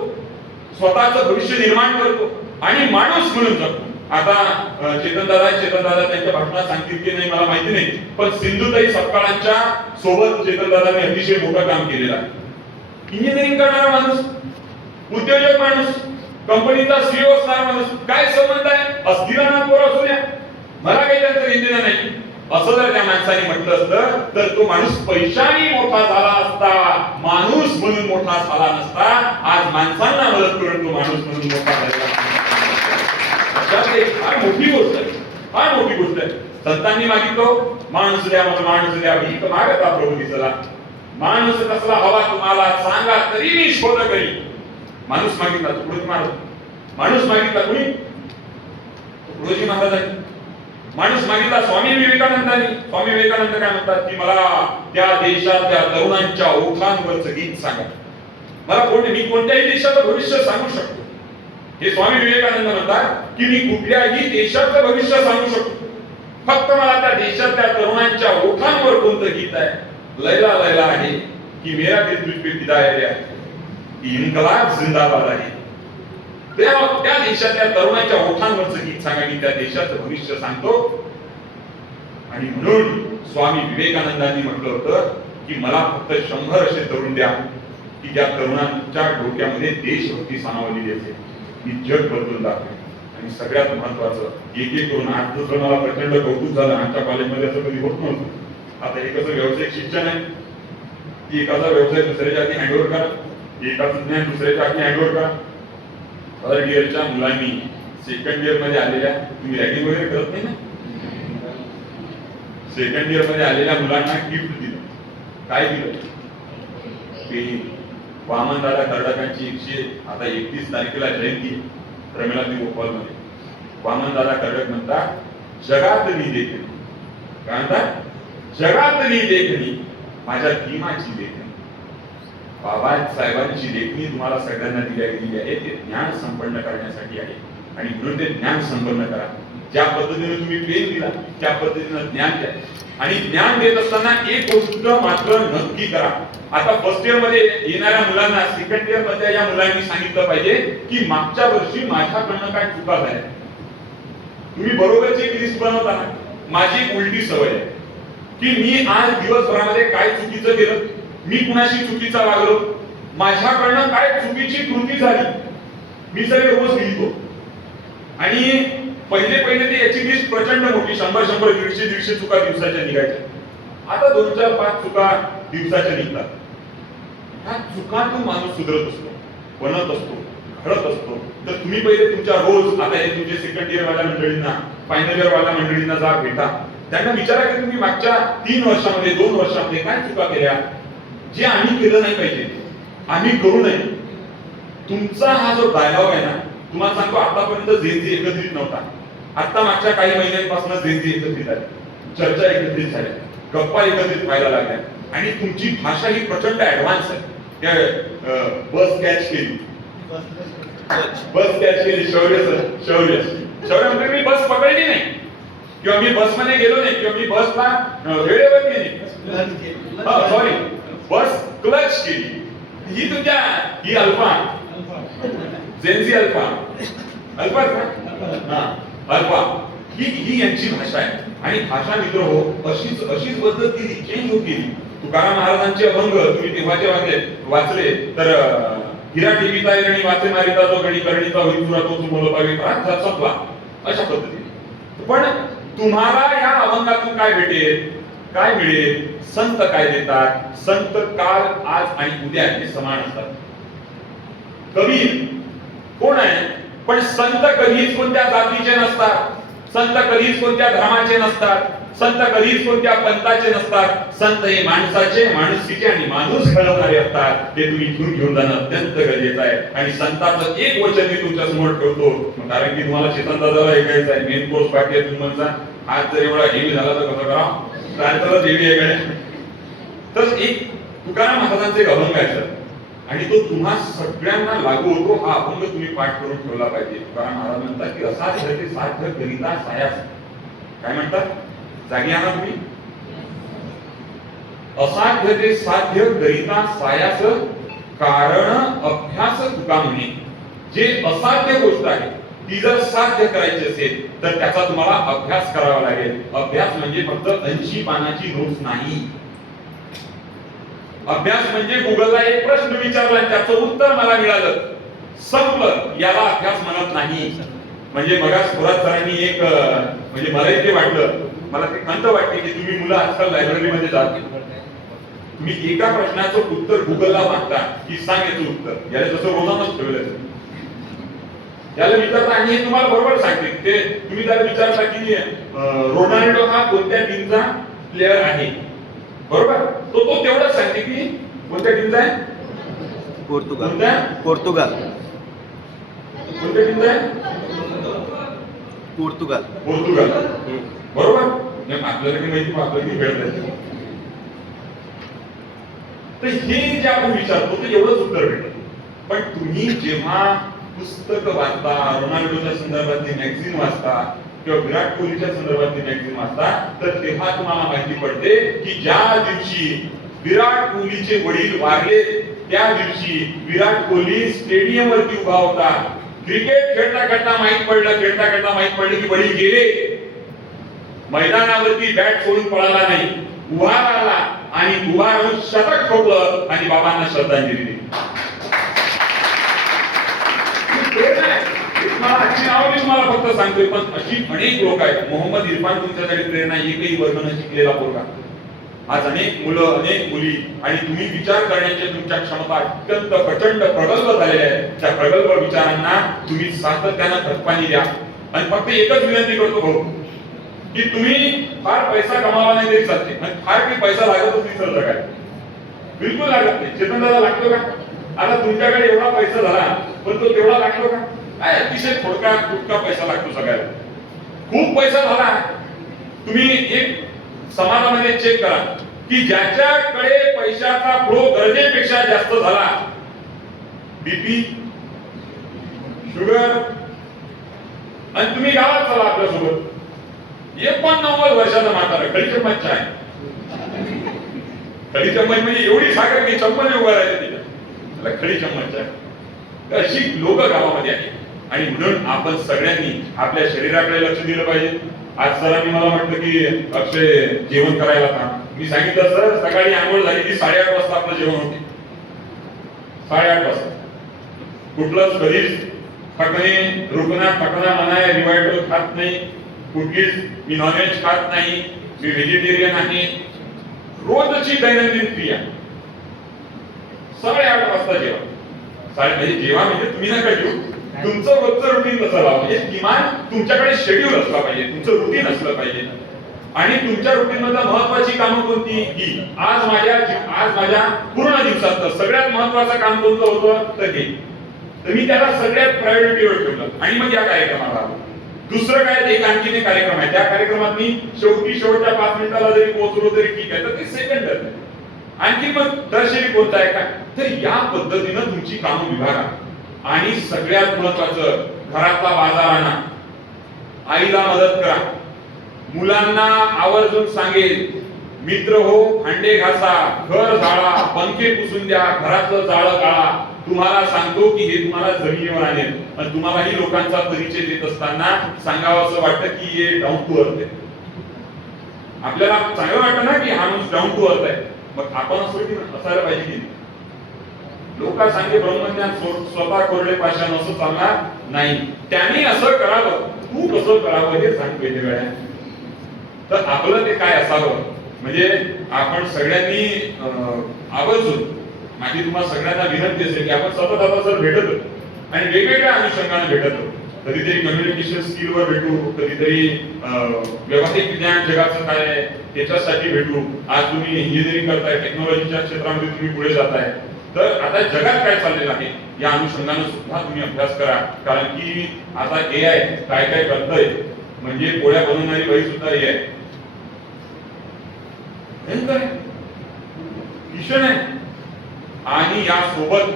स्वतःचं भविष्य निर्माण करतो आणि माणूस म्हणून जगतो. आता चेतन दादा त्यांच्या भाषणात सांगतील की नाही मला माहिती नाही, पण सिंधुताई सपकाळांच्या सोबत चेतन दादाने अतिशय मोठं काम केलेलं आहे. इंजिनिअरिंग करणारा माणूस, उद्योजक माणूस, कंपनीचा सीईओ असणारा माणूस, काय संबंध आहे? असतील ना पोर असू द्या, मला काही त्यांचं घेणं नाही. असं जर त्या माणसाने म्हटलं असतं तर तो माणूस पैशाने मोठा झाला असता, माणूस म्हणून मोठा झाला नसता. आज माणसांना मदत करून तो माणूस म्हणून मोठा झाला. फार मोठी गोष्ट आहे, फार मोठी गोष्ट आहे. संतांनी मागितलो माणूस द्या, मला माणूस द्या, भीक मागता प्रभू दिसला. माणूस कसला हवा तुम्हाला सांगा तरी मी शोध करी. माणूस मागितला तुकडोजी महाराज, माणूस मागितला कोणी? तुकडोजी महाराजांनी. माणूस मागितला स्वामी विवेकानंदांनी. स्वामी विवेकानंद काय म्हणतात की मला त्या देशातल्या तरुणांच्या ओठांवरचं गीत सांगा. मला मी कोणत्याही देशाचं भविष्य सांगू शकतो. हे स्वामी विवेकानंद म्हणतात की मी कुठल्याही देशाचं भविष्य सांगू शकतो, फक्त मला त्या देशातल्या तरुणांच्या ओठांवर कोणतं गीत आहे? लैला लैला आहे की मेरा दिल तुझ पे फिदा है, इन्कलाब जिंदाबाद आहे. त्या देशातल्या तरुणांच्या ओठांवरचं गीत सांगा, मी त्या देशाचं भविष्य सांगतो. आणि म्हणून स्वामी विवेकानंदांनी म्हटलं होतं की मला फक्त 100 असे तरुण द्या की ज्या तरुणांच्या डोक्यामध्ये देशभक्ती सामावलेली असेल. मी जग बदलून दाखवेन. आणि सगळ्यात महत्वाचं एक एक करून आज जसं मला प्रचंड कौतुक झालं, आमच्या कॉलेजमध्ये असं कधी होत नव्हतं. आता हे कसं व्यावसायिक शिक्षण आहे की एकाचा व्यवसाय दुसऱ्याच्या हाती हँडओव्हर करा, एकाचं ज्ञान दुसऱ्याच्या हाती हँडओव्हर करा. थर्ड इयरच्या मुलांनी सेकंड इयर मध्ये आलेल्या, तुम्ही रॅगिंग वगैरे करत नाही ना, सेकंड इयर मध्ये आलेल्या मुलांना गिफ्ट दिलं. काय दिलं? पेन. वामन दादा कर्डकांची 31 तारखेला जयंती प्रमिलाती गोपाल मध्ये. वामन दादा कर्डक म्हणतात जगातली देखणी. काय म्हणतात? जगातली देखणी माझ्या भीमाची देखणी. बाबासाहेबांची देखणी तुम्हाला सगळ्यांना दिल्या गेलेली आहे. ते ज्ञान संपन्न करण्यासाठी आहे आणि म्हणून ते ज्ञान संपन्न करा. ज्या पद्धतीने तुम्ही पेन दिला त्या पद्धतीने ज्ञान द्या. आणि ज्ञान देत असताना एक गोष्ट मात्र नक्की करा. आता फर्स्ट इयर मध्ये येणाऱ्या मुलांना सेकंड इयर मध्ये या मुलांनी सांगितलं पाहिजे की मागच्या वर्षी माझ्याकडनं काय चुका झाल्या. तुम्ही बरोबरची एक लिस्ट बनवता ना. माझी एक उलटी सवय आहे की मी आज दिवसभरामध्ये काय चुकीचं केलं, मी कुणाशी चुकीचा वागलो, माझ्याकडनं काय चुकीची कृती झाली, मी सगळे रोज लिहितो. आणि पहिले ते याची लिस्ट प्रचंड मोठी, 100 150 चुका दिवसाच्या निघायच्या. आता 2 4 5 चुका दिवसाच्या निघतात. ह्या चुकांतून माणूस सुधरत असतो, बनत असतो, घडत असतो. तर तुम्ही पहिले तुमच्या रोज, आता हे तुमचे सेकंड इयर वाल्या मंडळींना, फायनल इयर वाल्या मंडळींना जा भेटा, त्यांना विचारा की तुम्ही मागच्या 3 वर्षामध्ये 2 वर्षामध्ये काय चुका केल्या, जे आम्ही केलं नाही पाहिजे, आम्ही करू नये. तुमचा हा जो डायलॉग आहे ना, तुम्हाला सांगतो आतापर्यंत झेनझी एकत्रित नव्हता. आता मागच्या काही महिन्यांपासून झेनझी एकत्रित झाली, चर्चा एकत्रित झाल्या, गप्पा एकत्रित व्हायला लागल्या आणि तुमची भाषा ही प्रचंड ऍडव्हान्स आहे. बस कॅच केली, शौर्य म्हणजे मी बस पकडली नाही किंवा मी बस मध्ये गेलो नाही किंवा मी बसला वेळेवर गेली, सॉरी बस क्लच केली. ही तुमच्या ही अल्फा जेन्झी अल्फा ही यांची भाषा आहे. आणि भाषा मित्र हो अशीच बदलत गेली, चेंज होत गेली. तुकाराम महाराजांचे अभंग तुम्ही तेव्हाचे वाचले तर हिरा टीव्हीचा गणी वाचे मारिता जो गणी करणीचा होईल तुरा तो बोल पावे संपला, अशा पद्धतीने. पण तुम्हाला या अभंगातून काय भेटेल, काय मिळेल? संत काय देतात? संत काल, आज आणि उद्या हे समान असतात. कबीर कोण आहे? पण संत कधीच कोणत्या जातीचे नसतात, संत कधीच कोणत्या धर्माचे नसतात, संत कधीच कोणत्या पंथाचे नसतात. संत हे माणसाचे, माणुसकीचे आणि माणूस घडवणारे असतात. ते तुम्ही घेऊन जाणं अत्यंत गरजेचं आहे. आणि संतांचं एक वचन मी तुमच्या समोर ठेवतो, कारण की तुम्हाला चेतन दादाला ऐकायचं आहे. मेन कोर्स बाकी आहे तुमचा. आज जर एवढा हेवी झाला तर कसं करा, प्रांतालाच हेवी आहे. तर एक तुकाराम महाराजांचे एक अभंग आहे सर, आणि तो तुम्हा सगळ्यांना लागू होतो. हा अभंग तुम्ही पाठ करून ठेवला पाहिजे. तुकाराम महाराज म्हणतात की असा धरते साध्य गणिता सायास. काय म्हणतात? जागी आणा तुम्ही. असाध्य ते साध्य करिता सायास कारण अभ्यास तुका म्हणे. जे असाध्य गोष्ट आहे ती जर साध्य करायची असेल तर त्याचा तुम्हाला अभ्यास करावा लागेल. अभ्यास म्हणजे फक्त 80 पानाची नोट्स नाही. अभ्यास म्हणजे गुगलला एक प्रश्न विचारला आणि त्याचं उत्तर मला मिळालं, संपलं, याला अभ्यास म्हणत नाही. म्हणजे मगाच थोरात सरांनी एक म्हणजे मलाही ते वाटलं, मला ते खंत वाटते की तुम्ही मुलं आजकाल लायब्ररीमध्ये जात, तुम्ही एका प्रश्नाचं उत्तर गुगलला मागता की सांग याचं उत्तर. याला जसं रोजानच ठेवलं, याला विचारता आणि हे तुम्हाला बरोबर सांगते. ते तुम्ही त्याला विचारता की रोनाल्डो हा कोणत्या टीमचा प्लेअर आहे, बरोबर, तो तेवढंच सांगते की कोणत्या टीमचा आहे, पोर्तुगाल. पोर्तुगाल. कोणत्या टीमचा आहे, पोर्तुगाल. पोर्तुगाल, बरोबर. आपल्याला काही माहिती, आपल्याला की भेटत. तर हे जे आपण विचारतो ते एवढंच उत्तर भेटत. पण तुम्ही जेव्हा पुस्तक वाचता, रोनाल्डोच्या संदर्भातली मॅगझिन वाचता किंवा विराट कोहलीच्या संदर्भातली मॅगझिन वाचता, तर तेव्हा तुम्हाला माहिती पडते की ज्या दिवशी विराट कोहलीचे वडील वारले त्या दिवशी विराट कोहली स्टेडियम वरती उभा होता. क्रिकेट खेळता खेळता माहित पडलं की वडील गेले. मैदानावरती बॅट सोडून पळाला नाही, उभा राहिला आणि उभा राहून शतक ठोकलं आणि बाबांना श्रद्धांजली दिली. तुम्हाला फक्त सांगतोय, पण अशी अनेक लोक आहेत. मोहम्मद इरफान तुमच्यासाठी प्रेरणा, एकही वर्ग न शिकलेला पोरगा. आज अनेक मुलं, अनेक मुली, आणि तुम्ही विचार करण्याच्या तुमच्या क्षमता अत्यंत प्रचंड प्रगल्भ झालेल्या आहेत. त्या प्रगल्भ विचारांना तुम्ही सातत्यानं खतपाणी द्या. आणि फक्त एकच विनंती करतो भाऊ की तुम्ही फार पैसा कमावा नाही तरी चालते, आणि फार काही पैसा लागतच नाही सर जगात, बिलकुल लागत नाही. चेतनदादा लागतो का? आता तुमच्याकडे एवढा पैसा झाला पण तो तेवढा लागतो का? काय अतिशय थोडका पैसा लागतो सगळ्याला. खूप पैसा झाला, तुम्ही एक समाजामध्ये चेक करा की ज्याच्याकडे पैशाचा फ्लो गरजेपेक्षा जास्त झाला, बीपी, शुगर, आणि तुम्ही गावात चला आपल्यासोबत, 89 वर्षाचा म्हातारा खडी चम्मच आहे. खडी चम्मच म्हणजे एवढी साखर की चम्मच उभा राहिली त्याला खडी चम्मच आहे. अशी लोक गावामध्ये आहेत. आणि म्हणून आपण सगळ्यांनी आपल्या शरीराकडे लक्ष दिलं पाहिजे. आज सरांनी मला म्हटलं की अक्षय जेवण करायला थांब. मी सांगितलं सर सकाळी आंघोळ झाली की 8:30 वाजता आपलं जेवण होते. 8:30 वाजता कुठलंच कधीच फकणे रुग्णा फकणा मनाय रिवायटल खात नाही, कुठलीच मी नॉनव्हेज खात नाही, मी व्हेजिटेरियन आहे. रोजची दैनंदिन क्रिया 8:30 वाजता जेवण. म्हणजे जेव्हा म्हणजे तुम्ही नका जेवू, तुमचं रोजचं रुटीन कसं लावा, म्हणजे किमान तुमच्याकडे शेड्यूल असला पाहिजे, तुमचं रुटीन असलं पाहिजे. आणि तुमच्या रुटीन मधलं महत्वाची कामं कोणती, की आज माझ्या पूर्ण दिवसात सगळ्यात महत्वाचं काम कोणतं होतं तर हे, तर मी त्याला सगळ्यात प्रायोरिटीवर ठेवलं आणि मग या कार्यक्रमाला आलो. दुसरं काय, एक आणखीन एक कार्यक्रम आहे, त्या कार्यक्रमात मी शेवटच्या 5 मिनिटाला जरी पोहोचलो तरी ठीक आहे, तर ते सेकंड आहे. आणखी मग दर्शनी कोणता आहे का, तर या पद्धतीनं तुमची कामं विभागा. आणि सगळ्यात महत्वाचं, घरातला बाजार आणा, आईला मदत करा, मुलांना आवर्जून सांगेल, मित्र हो, भांडे घासा, घर झाडा, पंखे पुसून द्या, घरातलं जाळं काढा. तुम्हाला सांगतो की हे तुम्हाला जमिनीवर आणेल. आणि तुम्हालाही लोकांचा परिचय देत असताना सांगावं असं वाटतं की हे डाऊन टू अर्थ आहे. आपल्याला चांगलं वाटतं ना की हा माणूस डाऊन टू अर्थ आहे, मग आपण असं असायला पाहिजे की लोका सांगे ब्रह्मज्ञान स्वतः कोरडे पाषाण असं चालणार नाही. त्यांनी असं करावं, तू कसं करावं हे सांग पाहिजे वेळा. तर आपलं ते काय असावं, म्हणजे आपण सगळ्यांनी आवर्जून, माझी तुम्हाला सगळ्यांना विनंती असेल की आपण सतत आता जर भेटत आणि वेगवेगळ्या अनुषंगाने भेटत, कधीतरी कम्युनिकेशन स्किलवर भेटू, कधीतरी व्यावहारिक ज्ञान जगाचं काय आहे त्याच्यासाठी भेटू. आज तुम्ही इंजिनिअरिंग करताय, टेक्नॉलॉजीच्या क्षेत्रामध्ये तुम्ही पुढे जाताय, तर आता जगात काय चाललेलं आहे या अनुषंगाने सुद्धा तुम्ही अभ्यास करा. कारण की आता AI काय काय करतंय, म्हणजे पोळ्या बनवणारी बाई सुद्धा AI भीषण आहे. आणि या सोबत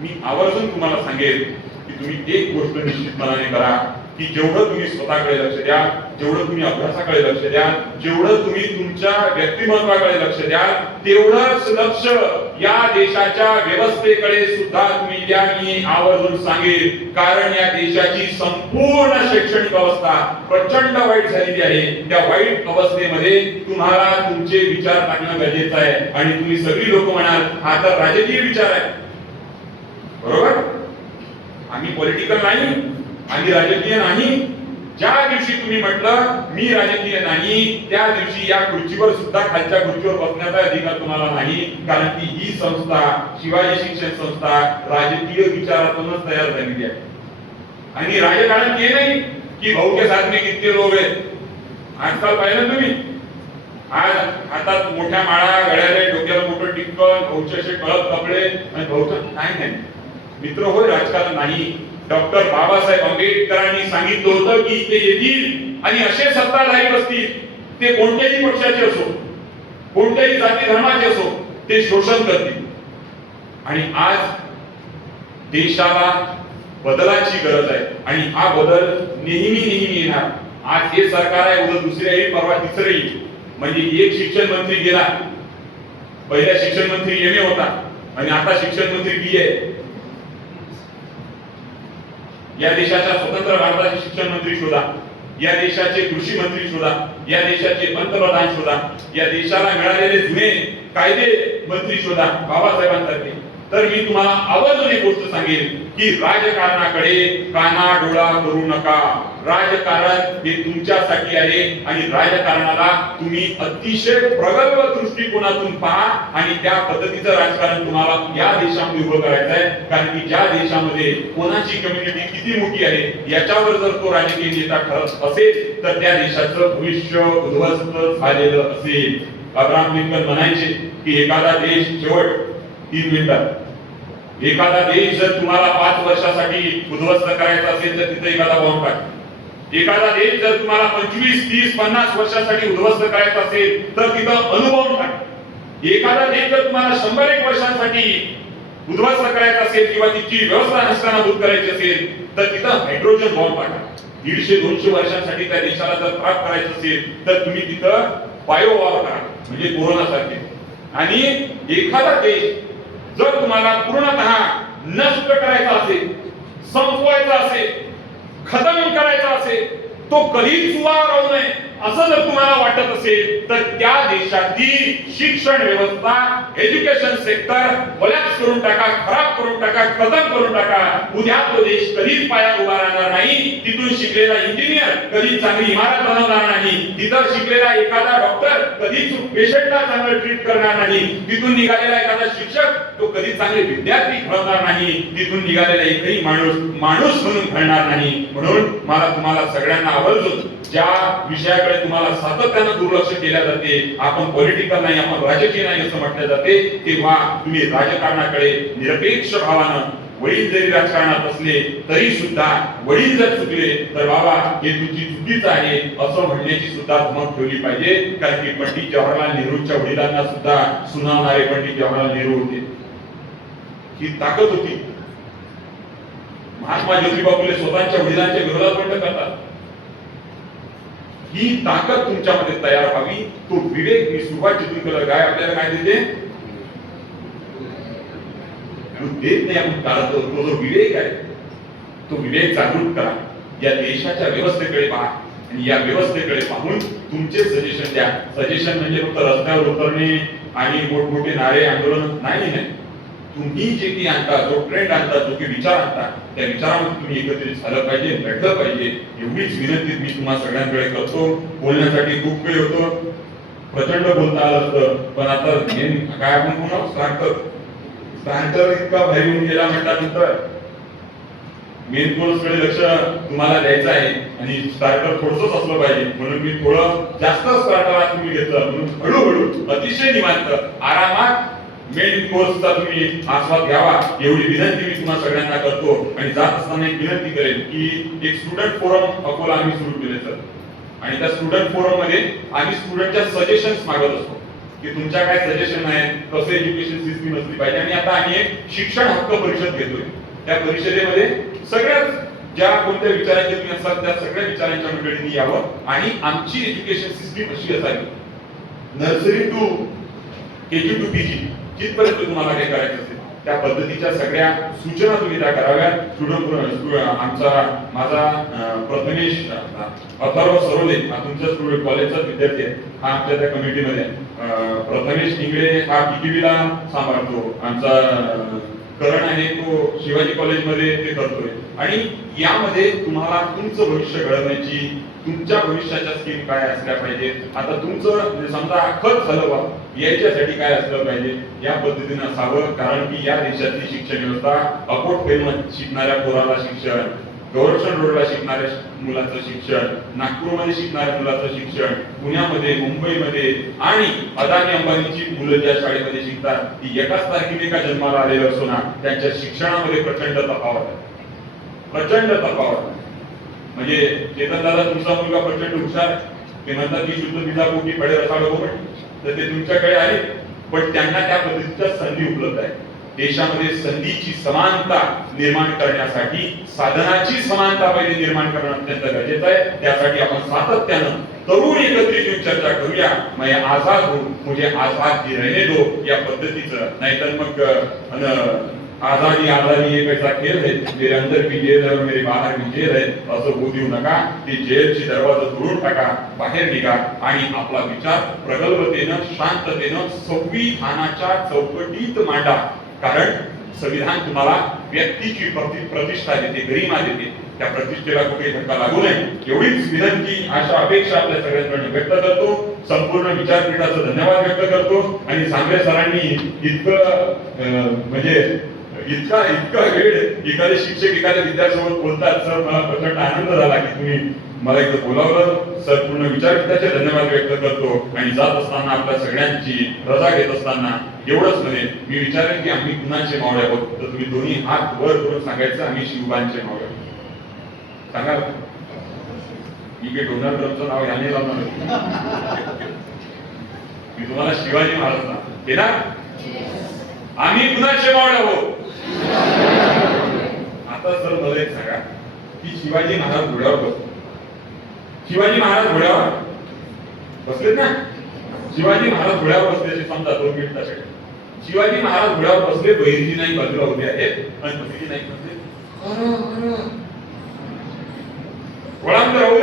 मी आवर्जून तुम्हाला सांगेल की तुम्ही एक गोष्ट निश्चितपणाने करा की जेवढं तुम्ही स्वतःकडे लक्ष द्या, जेवढं तुम्ही अभ्यासाकडे लक्ष द्या, जेवढं तुम्ही तुमच्या व्यक्तिमत्वाकडे लक्ष द्या, तेवढंच लक्ष या देशाच्या व्यवस्थेकडे सुद्धा तुम्ही द्या. मी आवर्जून सांगेन, कारण या देशाची संपूर्ण शैक्षणिक अवस्था प्रचंड वाईट झालेली आहे. त्या वाईट अवस्थेमध्ये तुम्हाला तुमचे विचार टाकणं गरजेचं आहे. आणि तुम्ही सगळी लोक म्हणाल हा तर राजकीय विचार आहे, बरोबर? आम्ही पॉलिटिकल नाही, आम्ही राजकीय नाही. ज्या दिवशी तुम्ही म्हटलं मी राजकीय नाही, त्या दिवशी या खुर्चीवर सुद्धा खालच्या खुर्चीवर बसण्याचा अधिकार तुम्हाला नाही. कारण की ही संस्था, शिवाजी शिक्षण संस्था, राजकीय विचारातूनच तयार झालेली आहे. आणि राजकारण हे नाही की भाऊ के साथ में कितने लोग आहेत. आजकाल पाहिलं तुम्ही, आज हातात मोठ्या माळा, गळ्याला डोक्याला मोठं टिक्कन, भाऊचे असे कळप कपडे, आणि भाऊचं काय नाही. मित्र होय, राजकारण नाही. डॉक्टर बाबासाहेब आंबेडकरांनी सांगितलं होतं की ते येतील आणि असे सत्ताधारी बसतील, ते कोणत्याही पक्षाचे असो, कोणत्याही जाती धर्माचे असो, ते शोषण करतील. आणि आज देशाला बदलाची गरज आहे आणि हा बदल नेहमी येणार. आज हे सरकार आहे, उद्या दुसरे येईल, परवा तिसरे येईल. म्हणजे एक शिक्षण मंत्री गेला, पहिला शिक्षण मंत्री एमए होता आणि आता शिक्षण मंत्री बी आहे. या देशाच्या स्वतंत्र भारताचे शिक्षण मंत्री शोधा, या देशाचे कृषी मंत्री शोधा, या देशाचे पंतप्रधान शोधा, या देशाला मिळालेले जुने कायदे मंत्री शोधा बाबासाहेबांसारखे. तर मी तुम्हाला आवर्जून एक गोष्ट सांगेन की राजकारणाकडे कानाडोळा करू नका. राजकारण हे तुमच्यासाठी आहे आणि राजकारणाला तुम्ही अतिशय प्रगल्भ दृष्टिकोनातून पहा आणि त्या पद्धतीचं राजकारण तुम्हाला या देशामध्ये उभं करायचं आहे. कारण की ज्या देशामध्ये कोणाची कम्युनिटी किती मोठी आहे याच्यावर जर तो राजकीय नेता ठरत असेल तर त्या देशाचं भविष्य उद्ध्वस्त झालेलं असेल. अब्राहम लिंकन म्हणायचे की एखादा देश, शेवट 3 मिनिटात, एखादा देश जर तुम्हाला 5 वर्षासाठी उद्ध्वस्त करायचा असेल तर तिथे एखादा बॉम्ब टाका. एखादा देश जर तुम्हाला 25, 30, 50 वर्षासाठी उद्ध्वस्त करायचा असेल तर तिथं अणुबॉम्ब टाका. एखादा देश जर तुम्हाला 100-1 वर्षांसाठी उद्ध्वस्त करायचा असेल किंवा तिची व्यवस्था नसतानाभूत करायची असेल तर तिथं हायड्रोजन बॉम्ब टाका. 150-200 वर्षांसाठी त्या देशाला जर त्रास करायचा असेल तर तुम्ही तिथं बायो वॉर करा, म्हणजे कोरोना सारखे. आणि एखादा देश जर तुम्हाला पूर्णतः नष्ट करायचा असेल, संपवायचा असेल, खतम करायचा असेल, तो कधीच उभा राहू नये असं जर तुम्हाला वाटत असेल तर त्या देशाची शिक्षण व्यवस्था, एज्युकेशन सेक्टर कोलॅप्स करून टाका, खराब करून टाका, खतम करून टाका. उद्या तो देश कधीच पाया उभा राहणार नाही. तिथून शिकलेला इंजिनियर कधीच चांगली इमारत बनवणार नाही. तिथं शिकलेला एखादा डॉक्टर कधीच पेशंटला चांगलं ट्रीट करणार नाही. तिथून निघालेला एखादा शिक्षक तो कधीच चांगले विद्यार्थी घडवणार नाही. तिथून निघालेला एकही माणूस म्हणून घडणार नाही. म्हणून मला तुम्हाला सगळ्यांना आवर्जून ज्या विषयाकडे तुम्हाला सातत्यानं दुर्लक्ष केल्या जाते, आपण पॉलिटिकल नाही, आपण राजकीय नाही असं म्हटलं जाते, तेव्हा तुम्ही राजकारणाकडे निरपेक्ष भावानं, वडील जरी राजकारणात असले तरी सुद्धा वडील जर चुकले तर बाबा हे तुझी चुकीच आहे असं म्हणण्याची सुद्धा धमक ठेवली पाहिजे. कारण की पंडित जवाहरलाल नेहरूंच्या वडिलांना सुद्धा सुनावणारे पंडित जवाहरलाल नेहरू होते. ही ताकद होती. महात्मा ज्योतिबा फुले स्वतःच्या वडिलांच्या विरोधात बंड करतात. ही ताकद तुमच्यामध्ये तयार व्हावी. तो विवेक मी सुरुवातीतून केलं, काय आपल्याला काय देते देत नाही आपण काढतो. तो जो विवेक आहे तो विवेक जागृत करा. या देशाच्या व्यवस्थेकडे पहा आणि या व्यवस्थेकडे पाहून तुमचे सजेशन द्या. सजेशन म्हणजे फक्त रस्त्यावर उतरणे आणि मोठमोठे नारे आंदोलन नाही. तुम्ही जे की आणता, जो ट्रेंड आणता, जो की विचार आणता, त्या विचारामध्ये तुम्ही एकत्रित झालं पाहिजे, लढलं पाहिजे. एवढीच विनंती मी तुम्हा सगळ्यांकडे करतो. बोलण्यासाठी खूप वेळ होतो, प्रचंड बोलता आलं असतं, पण आता काय आपण म्हणू, स्टार्टर इतका भारी होऊन गेला म्हटल्यानंतर मेन कोर्स कडे लक्ष तुम्हाला द्यायचं आहे आणि स्टार्टर थोडंच असलं पाहिजे. म्हणून मी थोडं जास्त स्टार्टर आज तुम्ही घेतलं. म्हणून हळूहळू अतिशय निवांत आरामात मेन कोर्सचा तुम्ही आस्वाद घ्यावा एवढी विनंती मी तुम्हाला सगळ्यांना करतो. आणि जात असताना एक विनंती करेन की एक स्टुडंट फोरम अकोला आम्ही सुरू केले सर. आणि त्या स्टुडंट फोरम मध्ये आम्ही स्टुडंटच्या सजेशन्स मागत असतो की तुमच्या काय सजेशन आहेत, कसं एज्युकेशन सिस्टीम असली पाहिजे. आणि आता आम्ही एक शिक्षण हक्क परिषद घेतोय. त्या परिषदेमध्ये सगळ्याच ज्या कोणत्या विचारांचे तुम्ही असाल त्या सगळ्या विचारांच्या मंडळींनी यावं आणि आमची एज्युकेशन सिस्टीम अशी असावी, nursery to KG to PG जिथपर्यंत तुम्हाला काय करायचं असेल त्या पद्धतीच्या सगळ्या सूचना तुम्ही त्या कराव्या. माझा प्रथमेश अथर्व सरोदे हा तुमच्या स्टुडंट कॉलेजचा विद्यार्थी आहे, हा आमच्या त्या कमिटीमध्ये प्रथमेश निंगळे हा PPB-ला सांभाळतो, आमचा करण आहे तो शिवाजी कॉलेजमध्ये ते करतोय. आणि यामध्ये तुम्हाला तुमचं भविष्य घडवण्याची, तुमच्या भविष्याच्या स्कीम काय असल्या पाहिजे, आता तुमचं समजा खत झालं याच्यासाठी काय असलं पाहिजे या पद्धतीने असावं. कारण की या देशातली शिक्षण व्यवस्था अकोट फेमत शिकणाऱ्या पोराला शिक्षण, गौरक्षण रोडला शिकणाऱ्या मुलाचं शिक्षण, नागपूरमध्ये शिकणाऱ्या मुलाचं शिक्षण, पुण्यामध्ये, मुंबईमध्ये आणि अदानी अंबानीची मुलं ज्या शाळेमध्ये शिकतात ती एकाच तारखेला का जन्माला आलेलं असो ना, त्यांच्या शिक्षणामध्ये प्रचंड तफावत आहे, प्रचंड तफावत. म्हणजे चेतन दादा तुमचा मुलगा प्रचंड हुशार आहे, ते म्हणतात की शुद्ध बीजापोटी पडे रसाळ गोमट, तर ते तुमच्याकडे आले पण त्यांना त्या पद्धतीच्या संधी उपलब्ध आहे. देशामध्ये संधीची समानता निर्माण करण्यासाठी साधनाची समानता पहिले निर्माण करणं अत्यंत गरजेचं आहे. त्यासाठी आपण सातत्यानं तरुण एकत्रित येऊन चर्चा करूया. मैं आजाद हूं, मुझे आजाद ही रहने दो या पद्धतीचं, नाहीतर मग आजादी आजादी एक ऐसा खेळ है, मेरे अंदर भी जेल है और मेरे बाहर भी जेल है असं होऊ देऊ नका. ती जेलची दरवाजा तोडून टाका, बाहेर निघा आणि आपला विचार प्रगल्भतेनं, शांततेनं संविधानाच्या चौकटीत मांडा. कारण संविधान तुम्हाला व्यक्तीची प्रतिष्ठा देते, गरिमा देते, त्या प्रतिष्ठेला कुठे धक्का लागू नये एवढीच विनंती, आशा, अपेक्षा आपल्या सगळ्यांकडून व्यक्त करतो. संपूर्ण विचारपीठाचा धन्यवाद व्यक्त करतो. आणि सांगरे सरांनी इतकं म्हणजे इतका वेळ एखादे शिक्षक एखाद्या विद्यार्थ्यासोबत बोलतात, सर मला प्रचंड आनंद झाला की तुम्ही मला इथं बोलावलं. सर पूर्ण विचारपीठाचे धन्यवाद व्यक्त करतो. आणि जात असताना आपल्या सगळ्यांची रजा घेत असताना एवढंच म्हणे, मी विचारेन की आम्ही कुणाचे मावळे आहोत, तर तुम्ही दोन्ही हात वर करून सांगायचं आम्ही शिवबांचे मावळे आहोत. सांगा मी काही डोनाल्ड ट्रम्पचं नाव याने लावणार, मी तुम्हाला शिवाजी महाराज हे ना, आम्ही कुणाचे मावळे आहोत. आता सर मला एक सांगा की शिवाजी महाराज घोड्यावर बसले, शिवाजी महाराज घोड्यावर बसलेत ना, शिवाजी महाराज घोड्यावर बसल्याचे समजा 2 मिनिटासाठी शिवाजी महाराज घोड्यावर बसले, बहिर्जी नाही बाजूला उभे आहेत आणि बहिर्जी नाही बसले, वळांतर राहू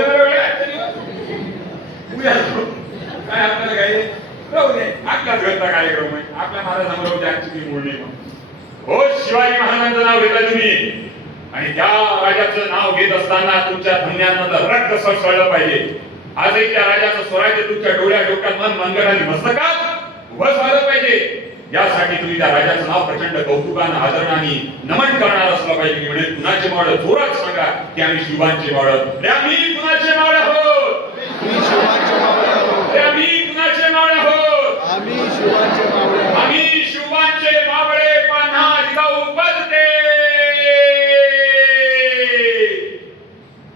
काय आपल्याला काय राहू दे, आपल्याच घरचा कार्यक्रम आहे, आपल्या महाराजांबरोबर आजची मूळ नाही. हो शिवाजी महाराजांचं नाव घेता तुम्ही आणि त्या राजाचं नाव घेत असताना तुमच्या धन्यांमध्ये रक्त सळसळलं पाहिजे. आजही त्या राजाचं स्वराज्य तुमच्या डोळ्या डोक्यात मन मनगट आणि मस्तकात उभं झालं पाहिजे. यासाठी तुम्ही त्या राजाचं नाव प्रचंड कौतुकानं, आदराने नमन करणार असलं पाहिजे. की म्हणजे कुणाचे मावळ जोरात सांगा की आम्ही शिवांचे मावळ, आम्ही कुणाचे मावळ आहोत, आम्ही कुणाचे मावळ आहोत, आम्ही शिवाचे मावळे, आम्ही शिवांचे मावळे. पान्हा जिजाऊ बलते,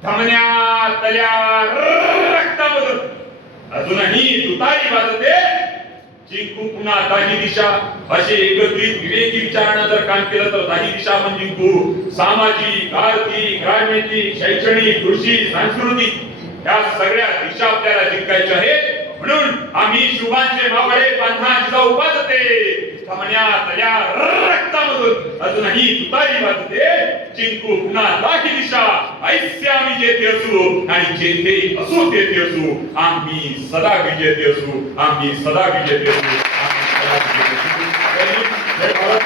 धमन्या तल्या रक्तामधून अजूनही तुतारी वाजते. जिंकू पुन्हा दाही दिशा, असे एकत्रित विवेकी विचारानं जर काम केलं तर दाही दिशा आपण जिंकू. सामाजिक, आर्थिक, राजनैतिक, शैक्षणिक, कृषी, सांस्कृतिक या सगळ्या दिशा आपल्याला जिंकायच्या आहेत. म्हणून आम्ही शुभांचे मावळे, पान्हा जिजाऊ वाजते, धमन्या तल्या रक्तामधून अजूनही तुतारी वाजते. जिंकू पुन्हा दाही दिशा, ऐसे आम्ही जेथे असू आणि जेथे असू तेथे असू, आम्ही सदा विजेते असू, आम्ही सदा विजेते असू, आम्ही सदा विजेते असू.